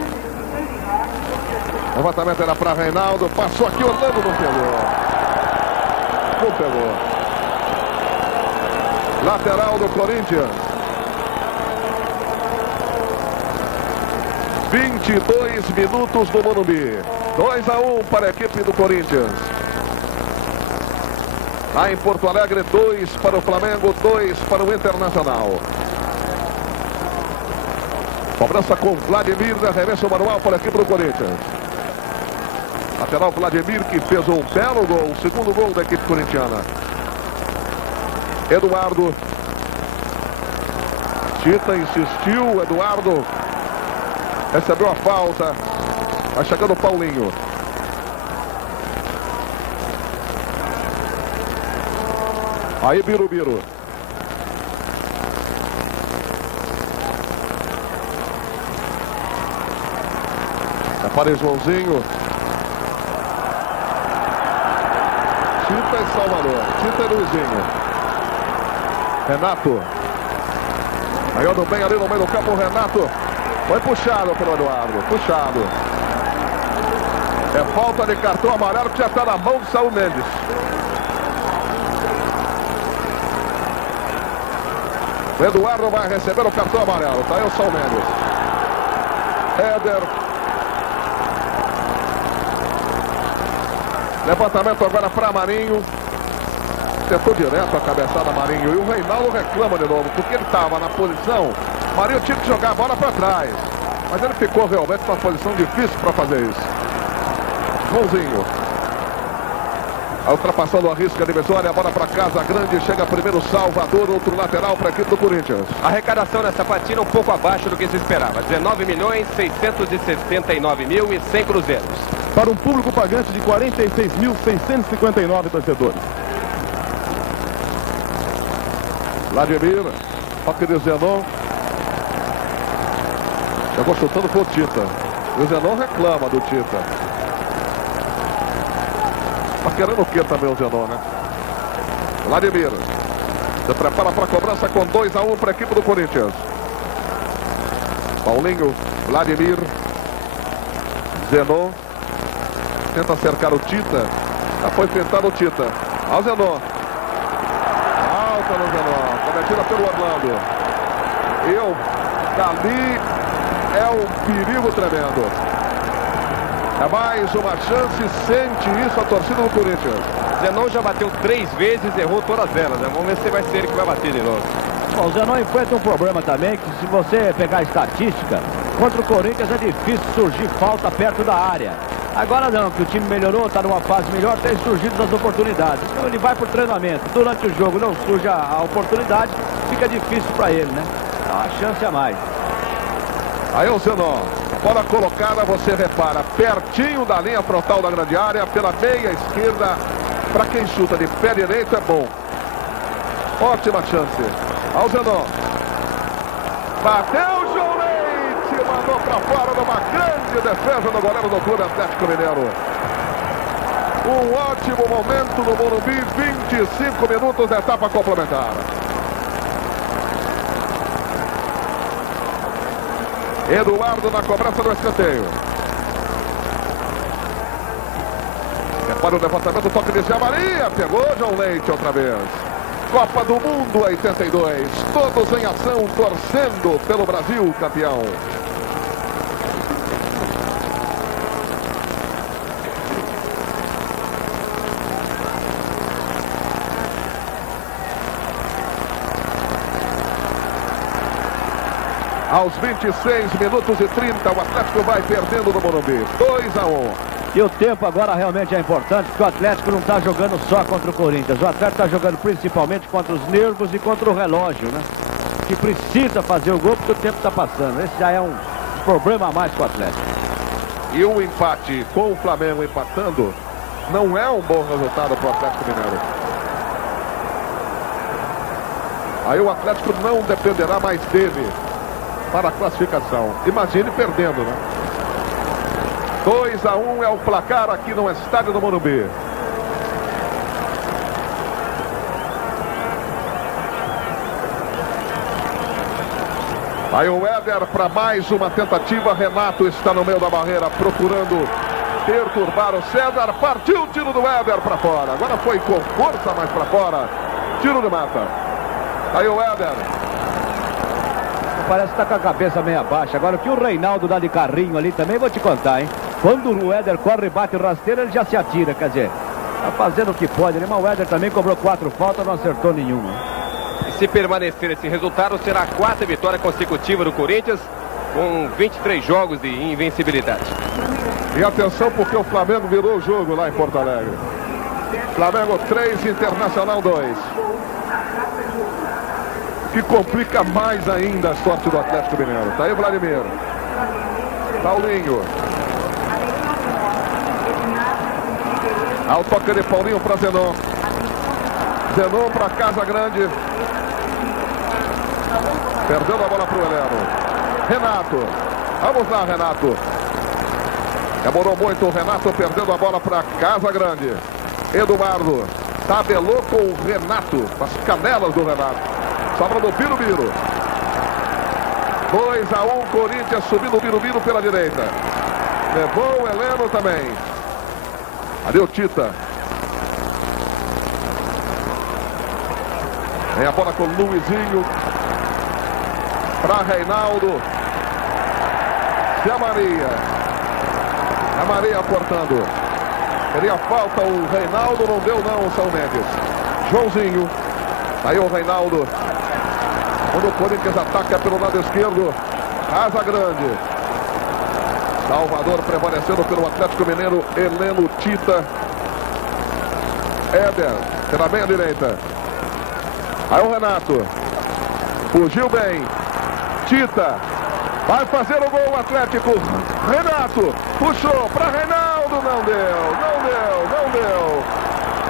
O levantamento era para Reinaldo. Passou aqui, Orlando não pegou. Não pegou. Lateral do Corinthians. 22 minutos no Morumbi. 2 a 1 para a equipe do Corinthians. Lá em Porto Alegre, 2 para o Flamengo, 2 para o Internacional. Cobrança com Vladimir, arremesso manual para a equipe do Corinthians. Lateral Vladimir, que fez um belo gol, o segundo gol da equipe corintiana. Eduardo. Tita insistiu, Eduardo recebeu a falta. Vai chegando o Paulinho. Aí Birubiru. É para Joãozinho. Tita e Salvador. Tita e Luizinho. Renato. Ganhando bem ali no meio do campo, o Renato. Foi puxado pelo Eduardo. Puxado. É falta de cartão amarelo que já está na mão do Saul Mendes. O Eduardo vai receber o cartão amarelo. Tá aí o Saul Mendes. Éder. Levantamento agora para Marinho. Tentou direto a cabeçada Marinho. E o Reinaldo reclama de novo, porque ele estava na posição. Marinho tinha que jogar a bola para trás. Mas ele ficou realmente numa posição difícil para fazer isso. Joãozinho. A ultrapassando a risca divisória, a bola para Casa Grande. Chega primeiro Salvador, outro lateral para a equipe do Corinthians. A arrecadação nessa partida um pouco abaixo do que se esperava. 19.669.100 cruzeiros. Para um público pagante de 46.659 torcedores. Vladimir, toque de Zenon. Chegou chutando com o Tita. E o Zenon reclama do Tita. Tá querendo o que também o Zenon, né? Vladimir. Se prepara para a cobrança com 2-1 para a equipe do Corinthians. Paulinho, Vladimir. Zenon. Tenta cercar o Tita. Já foi pintado o Tita. Ao Zenon. Alta no Zenon. Cometida pelo Orlando. Dali é um perigo tremendo. É mais uma chance. Sente isso a torcida do Corinthians. Zenon já bateu 3 vezes, errou todas elas, né? Vamos ver se vai ser ele que vai bater de novo. Bom, o Zenon enfrenta um problema também, que se você pegar a estatística, contra o Corinthians é difícil surgir falta perto da área. Agora não, que o time melhorou, está numa fase melhor, tem surgido as oportunidades. Então ele vai por treinamento. Durante o jogo não surge a oportunidade, fica difícil para ele, né? Dá uma chance a mais. Aí o Zenon. Bola colocada, você repara, pertinho da linha frontal da grande área, pela meia esquerda. Para quem chuta de pé direito é bom. Ótima chance. Ao Zenon. Bateu o João Leite. Mandou para fora numa grande defesa do goleiro do Clube Atlético Mineiro. Um ótimo momento no Morumbi. 25 minutos da etapa complementar. Eduardo na cobrança do escanteio. Para o levantamento, toque de Zé Maria. Pegou João Leite outra vez. Copa do Mundo 82. Todos em ação, torcendo pelo Brasil campeão. Aos 26 minutos e 30, o Atlético vai perdendo no Morumbi. 2-1. E o tempo agora realmente é importante, porque o Atlético não está jogando só contra o Corinthians. O Atlético está jogando principalmente contra os nervos e contra o relógio, né? Que precisa fazer o gol porque o tempo está passando. Esse já é um problema a mais para o Atlético. E o empate com o Flamengo empatando não é um bom resultado para o Atlético Mineiro. Aí o Atlético não dependerá mais dele para a classificação. Imagine perdendo, né? 2-1 é o placar aqui no estádio do Morumbi. Aí o Éder para mais uma tentativa. Renato está no meio da barreira procurando perturbar o César. Partiu o tiro do Éder para fora. Agora foi com força mais para fora. Tiro de mata. Aí o Éder. Parece que está com a cabeça meio baixa. Agora o que o Reinaldo dá de carrinho ali também vou te contar, hein? Quando o Éder corre e bate rasteiro, ele já se atira, quer dizer, tá fazendo o que pode, né? Mas o Éder também cobrou 4 faltas, não acertou nenhuma. E se permanecer esse resultado, será a 4ª vitória consecutiva do Corinthians, com 23 jogos de invencibilidade. E atenção, porque o Flamengo virou o jogo lá em Porto Alegre. Flamengo 3, Internacional 2. Que complica mais ainda a sorte do Atlético Mineiro. Tá aí o Vladimir. Paulinho. Ao toque de Paulinho para Zenon. Zenon para Casa Grande. Perdendo a bola para o Heleno. Renato. Vamos lá, Renato. Demorou muito o Renato, perdendo a bola para Casa Grande. Eduardo tabelou com o Renato, as canelas do Renato. Sobra do Birubiru. 2-1, Corinthians subindo o Birubiru pela direita. Levou o Heleno também. Ali o Tita. Vem a bola com o Luizinho. Para Reinaldo. Zé Maria. A Maria cortando. Teria falta o Reinaldo, não deu não o São Mendes. Joãozinho. Aí o Reinaldo. Quando o Corinthians ataca pelo lado esquerdo. Casa Grande. Salvador prevalecendo pelo Atlético Mineiro. Heleno, Tita. Éder. Pela meia direita. Aí o Renato. Fugiu bem. Tita. Vai fazer o gol o Atlético. Renato. Puxou para Reinaldo. Não deu.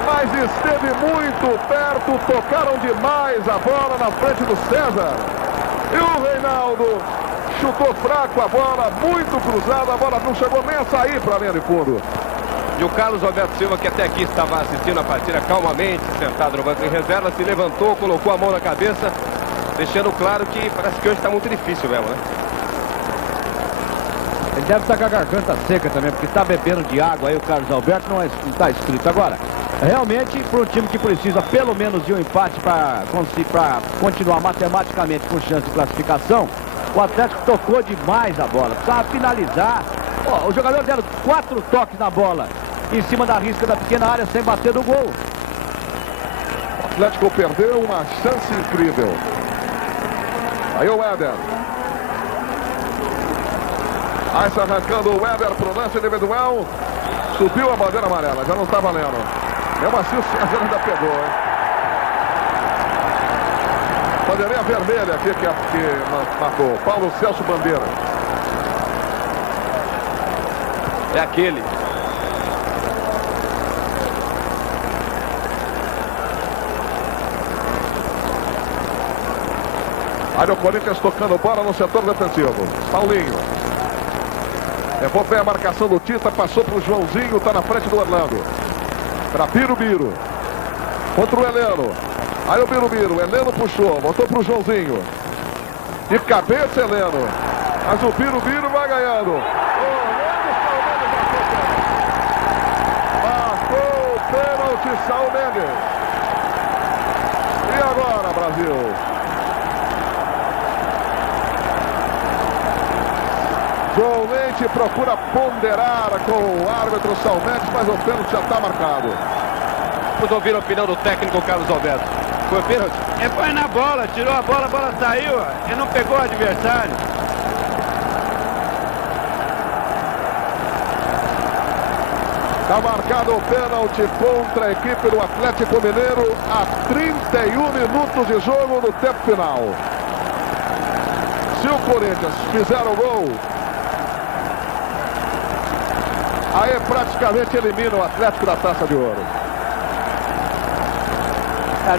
Mas esteve muito perto. Tocaram demais a bola na frente do César. E o Reinaldo chutou fraco a bola. Muito cruzada. A bola não chegou nem a sair para a linha de fundo. E o Carlos Alberto Silva, que até aqui estava assistindo a partida calmamente, sentado no banco de reserva, se levantou, colocou a mão na cabeça, deixando claro que parece que hoje está muito difícil mesmo, né? Ele deve estar com a garganta seca também, porque está bebendo de água aí o Carlos Alberto, não está escrito. Agora, realmente, para um time que precisa pelo menos de um empate para continuar matematicamente com chance de classificação, o Atlético tocou demais a bola, precisava finalizar. Os jogadores deram 4 toques na bola, em cima da risca da pequena área, sem bater no gol. O Atlético perdeu uma chance incrível. Aí o Éder. Aí se arrancando o Éder para o lance individual. Subiu a bandeira amarela, já não está valendo. Mesmo assim o César ainda pegou, hein? Bandeirinha vermelha aqui que marcou. Paulo Celso Bandeira. É aquele. Olha o Corinthians tocando bola no setor defensivo. Paulinho. Levou bem a marcação do Tita, passou para o Joãozinho, está na frente do Orlando. Para Birubiru. Contra o Heleno. Aí o Birubiru, Heleno puxou, voltou para o Joãozinho. De cabeça, Heleno. Mas o Birubiru vai ganhando. Marcou o pênalti, São Mendes. E agora, Brasil? João Leite procura ponderar com o árbitro São Mendes, mas o pênalti já está marcado. Vamos ouvir a opinião do técnico Carlos Alberto. Foi pênalti? Ele foi na bola, tirou a bola saiu. Ele não pegou o adversário. Está marcado o pênalti contra a equipe do Atlético Mineiro a 31 minutos de jogo no tempo final. Se o Corinthians fizer o gol, aí praticamente elimina o Atlético da Taça de Ouro.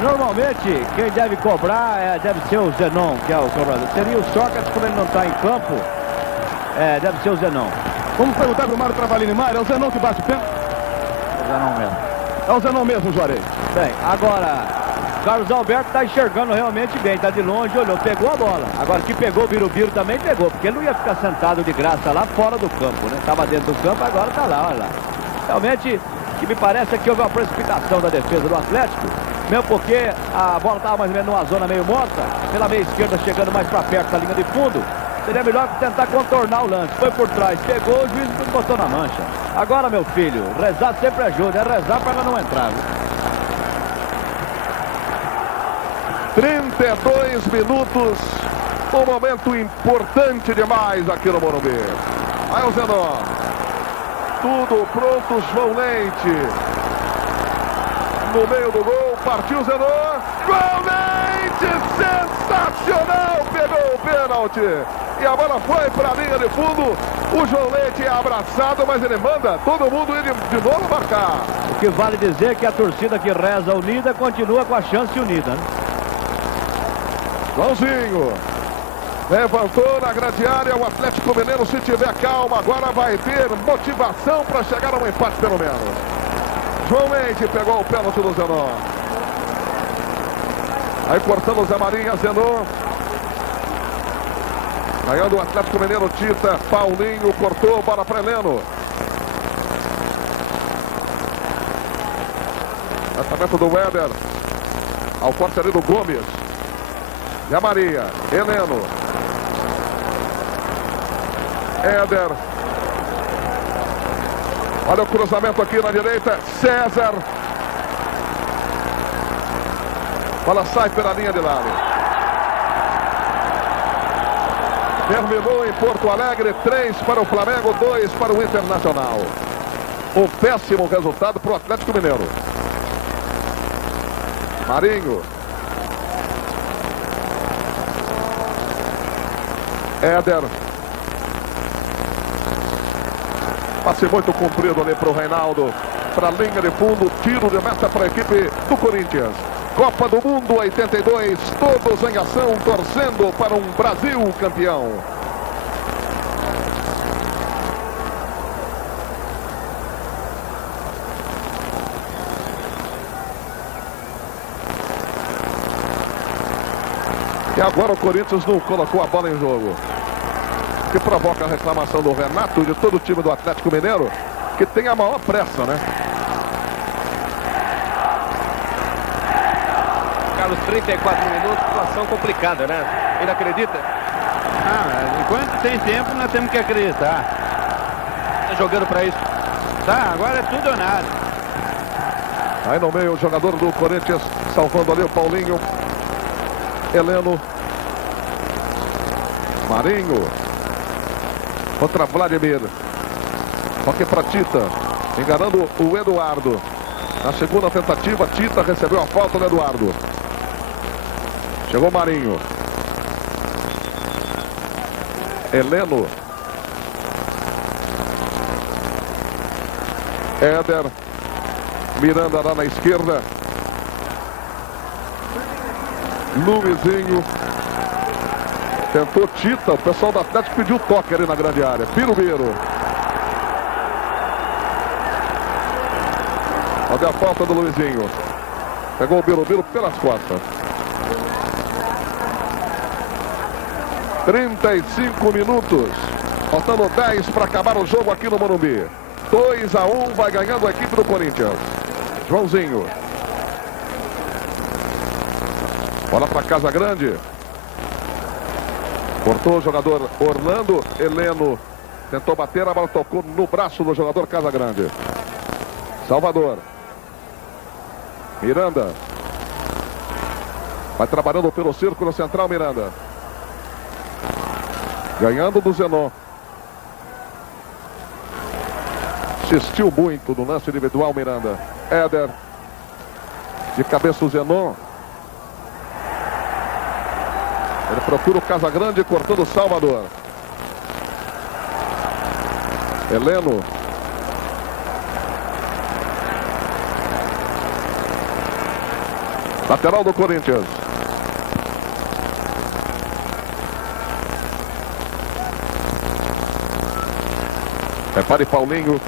Normalmente, quem deve cobrar deve ser o Zenon, que é o cobrador. Seria o Sócrates, como ele não está em campo, deve ser o Zenon. Vamos perguntar para o Mário Travalini. Mário, é o Zenon que bate o pênalti? É o Zenon mesmo. É o Zenon mesmo, Juarez. Bem, agora, Carlos Alberto está enxergando realmente bem, está de longe, olhou, pegou a bola. Agora, que pegou o Birubiru também pegou, porque ele não ia ficar sentado de graça lá fora do campo, né? Estava dentro do campo, agora está lá, olha lá. Realmente, o que me parece é que houve uma precipitação da defesa do Atlético, mesmo porque a bola estava mais ou menos numa zona meio morta, pela meia esquerda chegando mais para perto da linha de fundo. Seria melhor tentar contornar o lance. Foi por trás, pegou, o juiz botou na mancha. Agora, meu filho, rezar sempre ajuda, é rezar para ela não entrar, viu? 32 minutos, um momento importante demais aqui no Morumbi. Aí o Zenon. Tudo pronto, João Leite. No meio do gol, partiu o Zenon. João Leite, sensacional, pegou o pênalti. E a bola foi para a linha de fundo. O João Leite é abraçado, mas ele manda todo mundo ir de novo marcar. que vale dizer que a torcida que reza unida continua com a chance unida, né? Joãozinho levantou na grande área. O Atlético Mineiro, se tiver calma, agora vai ter motivação para chegar a um empate pelo menos. João Mendes pegou o pênalti do Zenon. Aí cortando o Zé Marinha, Zenon. Ganhando o Atlético Mineiro, Tita, Paulinho, cortou, bola para Heleno. Lançamento do Weber. Ao corte ali do Gomes. Zé Maria, Heleno. Éder. Olha o cruzamento aqui na direita. César. Bola sai pela linha de lado. Terminou em Porto Alegre, 3 para o Flamengo, 2 para o Internacional. Um péssimo resultado para o Atlético Mineiro. Marinho. Éder. Passe muito comprido ali para o Reinaldo. Para a linha de fundo, tiro de meta para a equipe do Corinthians. Copa do Mundo 82, todos em ação, torcendo para um Brasil campeão. E agora o Corinthians não colocou a bola em jogo. O que provoca a reclamação do Renato e de todo o time do Atlético Mineiro, que tem a maior pressa, né? Carlos, 34 minutos, situação complicada, né? Ainda acredita? Enquanto tem tempo, nós temos que acreditar. Tá jogando pra isso? Tá, agora é tudo ou nada. Aí no meio o jogador do Corinthians, salvando ali o Paulinho. Heleno. Marinho. Contra Vladimir. Toque para Tita. Enganando o Eduardo. Na segunda tentativa, Tita recebeu a falta do Eduardo. Chegou Marinho. Heleno. Éder. Miranda lá na esquerda. Luizinho. Tentou Tita. O pessoal do Atlético pediu toque ali na grande área. Birubiru. Olha a falta do Luizinho. Pegou o Birubiru pelas costas. 35 minutos. Faltando 10 para acabar o jogo aqui no Morumbi. 2-1, vai ganhando a equipe do Corinthians. Joãozinho. Bola para Casa Grande. Cortou o jogador Orlando. Heleno tentou bater, a bola tocou no braço do jogador Casa Grande. Salvador. Miranda. Vai trabalhando pelo círculo central, Miranda. Ganhando do Zenon. Assistiu muito no lance individual, Miranda. Éder. De cabeça o Zenon. Ele procura o Casagrande, cortando o Salvador. Heleno. Lateral do Corinthians. Repare Paulinho.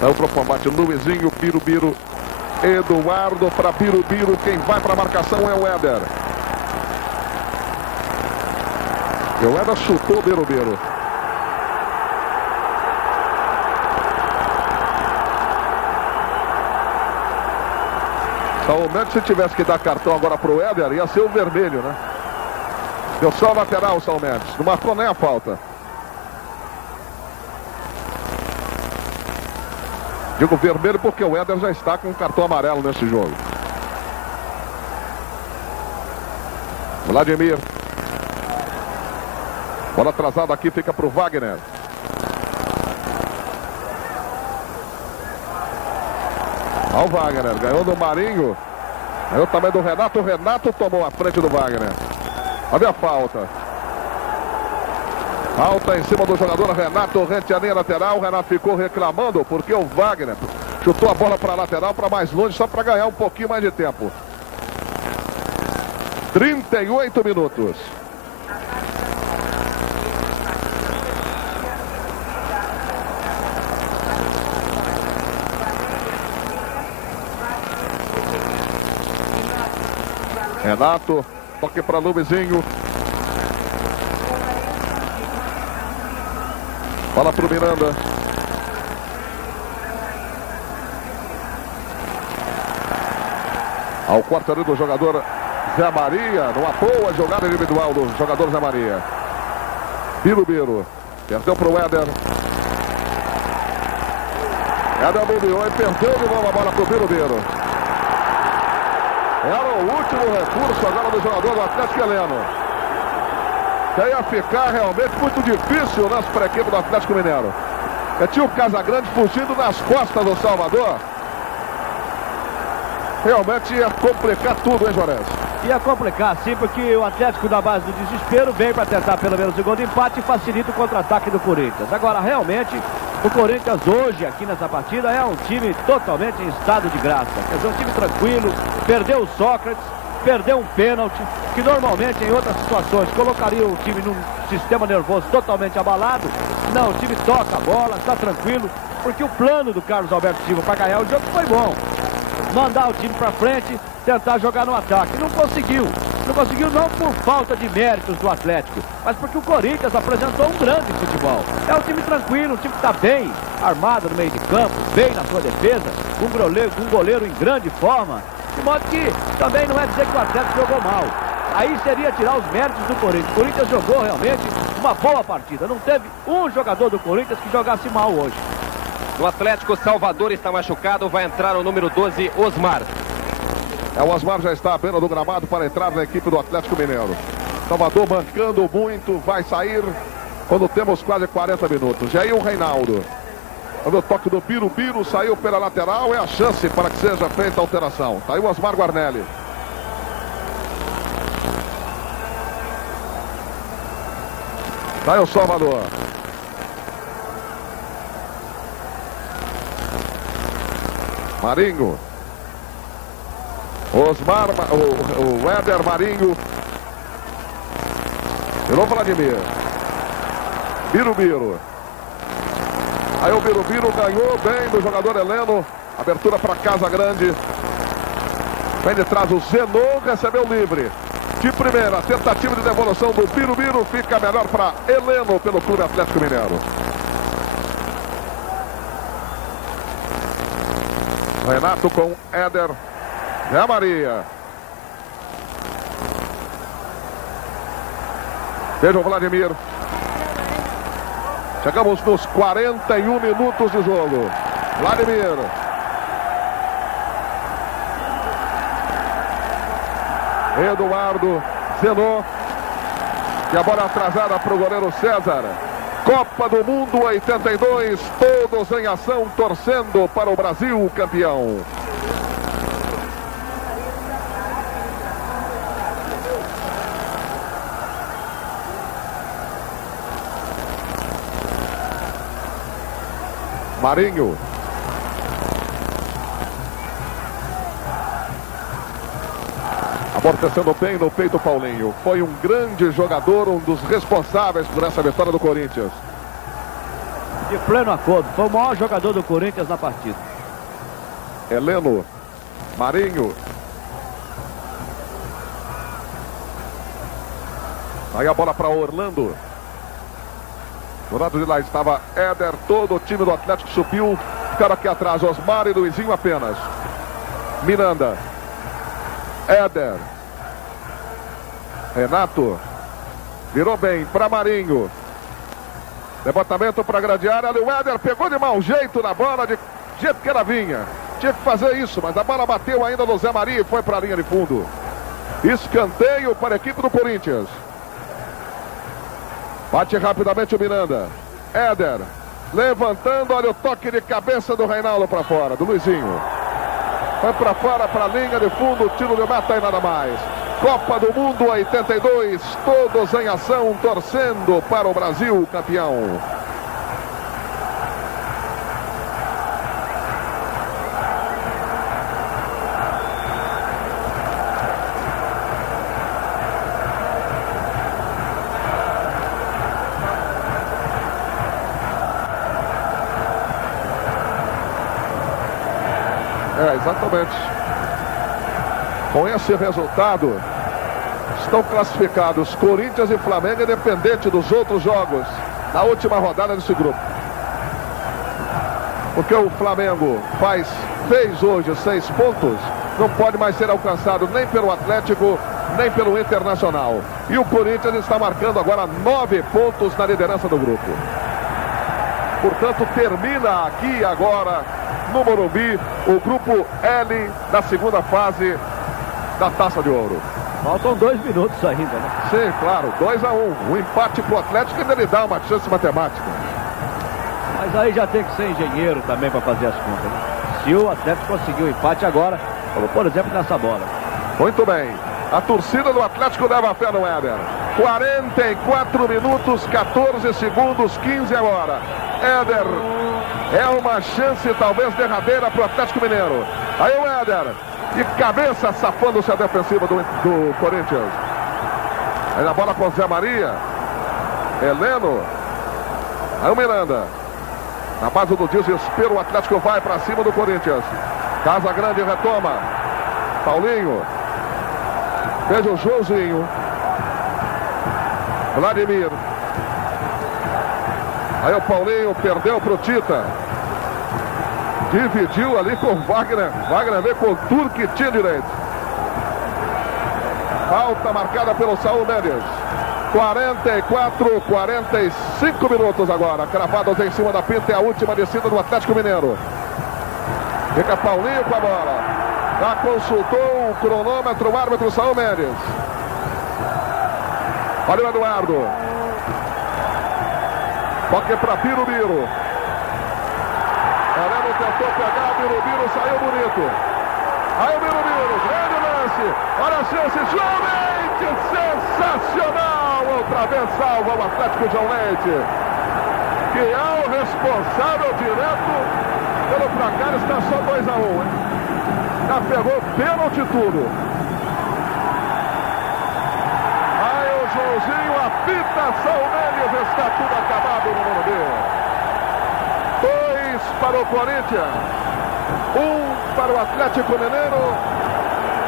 Saiu para o combate Luizinho, Birubiru. Eduardo para Birubiru. Quem vai para a marcação é o Éder. E o Éder chutou o Birubiru. Salomete, se tivesse que dar cartão agora para o Éder, ia ser o vermelho, né? Deu só o lateral o Salomete. Não marcou nem a falta. Digo vermelho porque o Éder já está com um cartão amarelo nesse jogo. Vladimir. Bola atrasada aqui, fica para o Wagner. Olha o Wagner, ganhou do Marinho. Ganhou também do Renato. O Renato tomou a frente do Wagner. Olha a falta. Falta em cima do jogador Renato, rente a linha lateral. O Renato ficou reclamando porque o Wagner Chutou a bola para a lateral, para mais longe, só para ganhar um pouquinho mais de tempo. 38 minutos. Renato, toque para Luizinho. Bola para o Miranda. Ao corte ali do jogador Zé Maria, numa boa jogada individual do jogador Zé Maria. Birubiru, perdeu para o Éder. Éder bobeou e perdeu de novo a bola para o Birubiru. Era o último recurso agora do jogador do Atlético Heleno. Que ia ficar realmente muito difícil para a equipe do Atlético Mineiro. Tinha o Casagrande fugindo nas costas do Salvador. Realmente ia complicar tudo, hein, Juarez? Ia complicar, sim, porque o Atlético, na base do desespero, veio para tentar pelo menos o gol de empate e facilita o contra-ataque do Corinthians. Agora, realmente, o Corinthians hoje, aqui nessa partida, é um time totalmente em estado de graça. Quer dizer, um time tranquilo, perdeu o Sócrates, perdeu um pênalti, que normalmente em outras situações colocaria o time num sistema nervoso totalmente abalado. Não, o time toca a bola, está tranquilo, porque o plano do Carlos Alberto Silva para ganhar o jogo foi bom. Mandar o time para frente, tentar jogar no ataque. Não conseguiu. Não conseguiu não por falta de méritos do Atlético, mas porque o Corinthians apresentou um grande futebol. É um time tranquilo, um time que está bem armado no meio de campo, bem na sua defesa, um goleiro em grande forma. De modo que também não é dizer que o Atlético jogou mal. Aí seria tirar os méritos do Corinthians. O Corinthians jogou realmente uma boa partida. Não teve um jogador do Corinthians que jogasse mal hoje. No Atlético, Salvador está machucado, vai entrar o número 12, Osmar. O Osmar já está à beira do gramado para entrar na equipe do Atlético Mineiro. Salvador bancando muito, vai sair quando temos quase 40 minutos. E aí o Reinaldo. Quando o toque do Birubiru saiu pela lateral, é a chance para que seja feita a alteração. Está aí o Osmar Guarnelli. Está aí o Salvador. Marinho. Osmar, o Éder Marinho. Virou Vladimir. Birubiru. Aí o Birubiru ganhou bem do jogador Heleno. Abertura para Casagrande. Vem de trás o Zenon, recebeu livre. De primeira, tentativa de devolução do Birubiru. Fica melhor para Heleno pelo Clube Atlético Mineiro. Renato com Éder. Zé Maria. Veja o Vladimir. Chegamos nos 41 minutos de jogo. Vladimir. Eduardo. Zenon. E a bola atrasada para o goleiro César. Copa do Mundo 82, todos em ação, torcendo para o Brasil campeão. Marinho. Amortecendo bem no peito Paulinho. Foi um grande jogador, um dos responsáveis por essa vitória do Corinthians. De pleno acordo, foi o maior jogador do Corinthians na partida. Heleno. Marinho. Aí a bola para Orlando. Do lado de lá estava Éder, todo o time do Atlético subiu. Ficaram aqui atrás, Osmar e Luizinho apenas. Miranda. Éder. Renato. Virou bem para Marinho. Levantamento para a grande área. O Éder pegou de mau jeito na bola, de jeito que ela vinha. Tinha que fazer isso, mas a bola bateu ainda no Zé Maria e foi para a linha de fundo. Escanteio para a equipe do Corinthians. Bate rapidamente o Miranda. Éder. Levantando, olha o toque de cabeça do Reinaldo para fora, do Luizinho. Vai para fora, para a linha de fundo, tiro de meta e nada mais. Copa do Mundo 82, todos em ação, torcendo para o Brasil campeão. Exatamente. Com esse resultado, estão classificados Corinthians e Flamengo, independente dos outros jogos na última rodada desse grupo. Porque o Flamengo fez hoje 6 pontos, não pode mais ser alcançado nem pelo Atlético, nem pelo Internacional. E o Corinthians está marcando agora 9 pontos na liderança do grupo. Portanto, termina aqui agora, no Morumbi, o grupo L da segunda fase da Taça de Ouro. Faltam 2 minutos ainda, né? Sim, claro, 2-1. Um empate pro Atlético ainda lhe dá uma chance matemática. Mas aí já tem que ser engenheiro também para fazer as contas, né? Se o Atlético conseguiu o empate agora, como por exemplo nessa bola. Muito bem. A torcida do Atlético leva fé no Éder. 44 minutos, 14 segundos, 15 agora. Éder, é uma chance talvez derradeira para o Atlético Mineiro. Aí o Éder, de cabeça, safando-se a defensiva do Corinthians. Aí na bola com Zé Maria. Heleno. Aí o Miranda. Na base do desespero, o Atlético vai para cima do Corinthians. Casa Grande retoma. Paulinho. Veja o Joãozinho. Vladimir. Aí o Paulinho perdeu pro Tita. Dividiu ali com o Wagner. Wagner veio com tudo que tinha direito. Falta marcada pelo Saúl Mendes. 45 minutos agora. Cravados em cima da pinta. É a última descida do Atlético Mineiro. Fica Paulinho com a bola. Já consultou o cronômetro, o árbitro Saúl Mendes. Olha o Eduardo. Toque para Birubiru. Heleno tentou pegar, Birubiru saiu bonito. Aí o Birubiru, grande lance. Olha a chance, João Leite, sensacional. Outra vez salva o Atlético João Leite, que é o responsável direto pelo placar. Está só 2-1, hein? Já pegou pênalti tudo. Aí o Joãozinho apita, Saúl Mendes, está tudo acabado no Morumbi. 2 para o Corinthians, 1 para o Atlético Mineiro.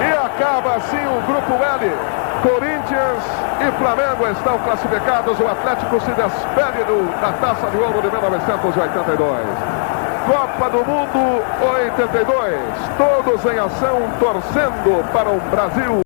E acaba assim o grupo L. Corinthians e Flamengo estão classificados. O Atlético se despede da Taça de Ouro de 1982. Copa do Mundo 82. Todos em ação, torcendo para um Brasil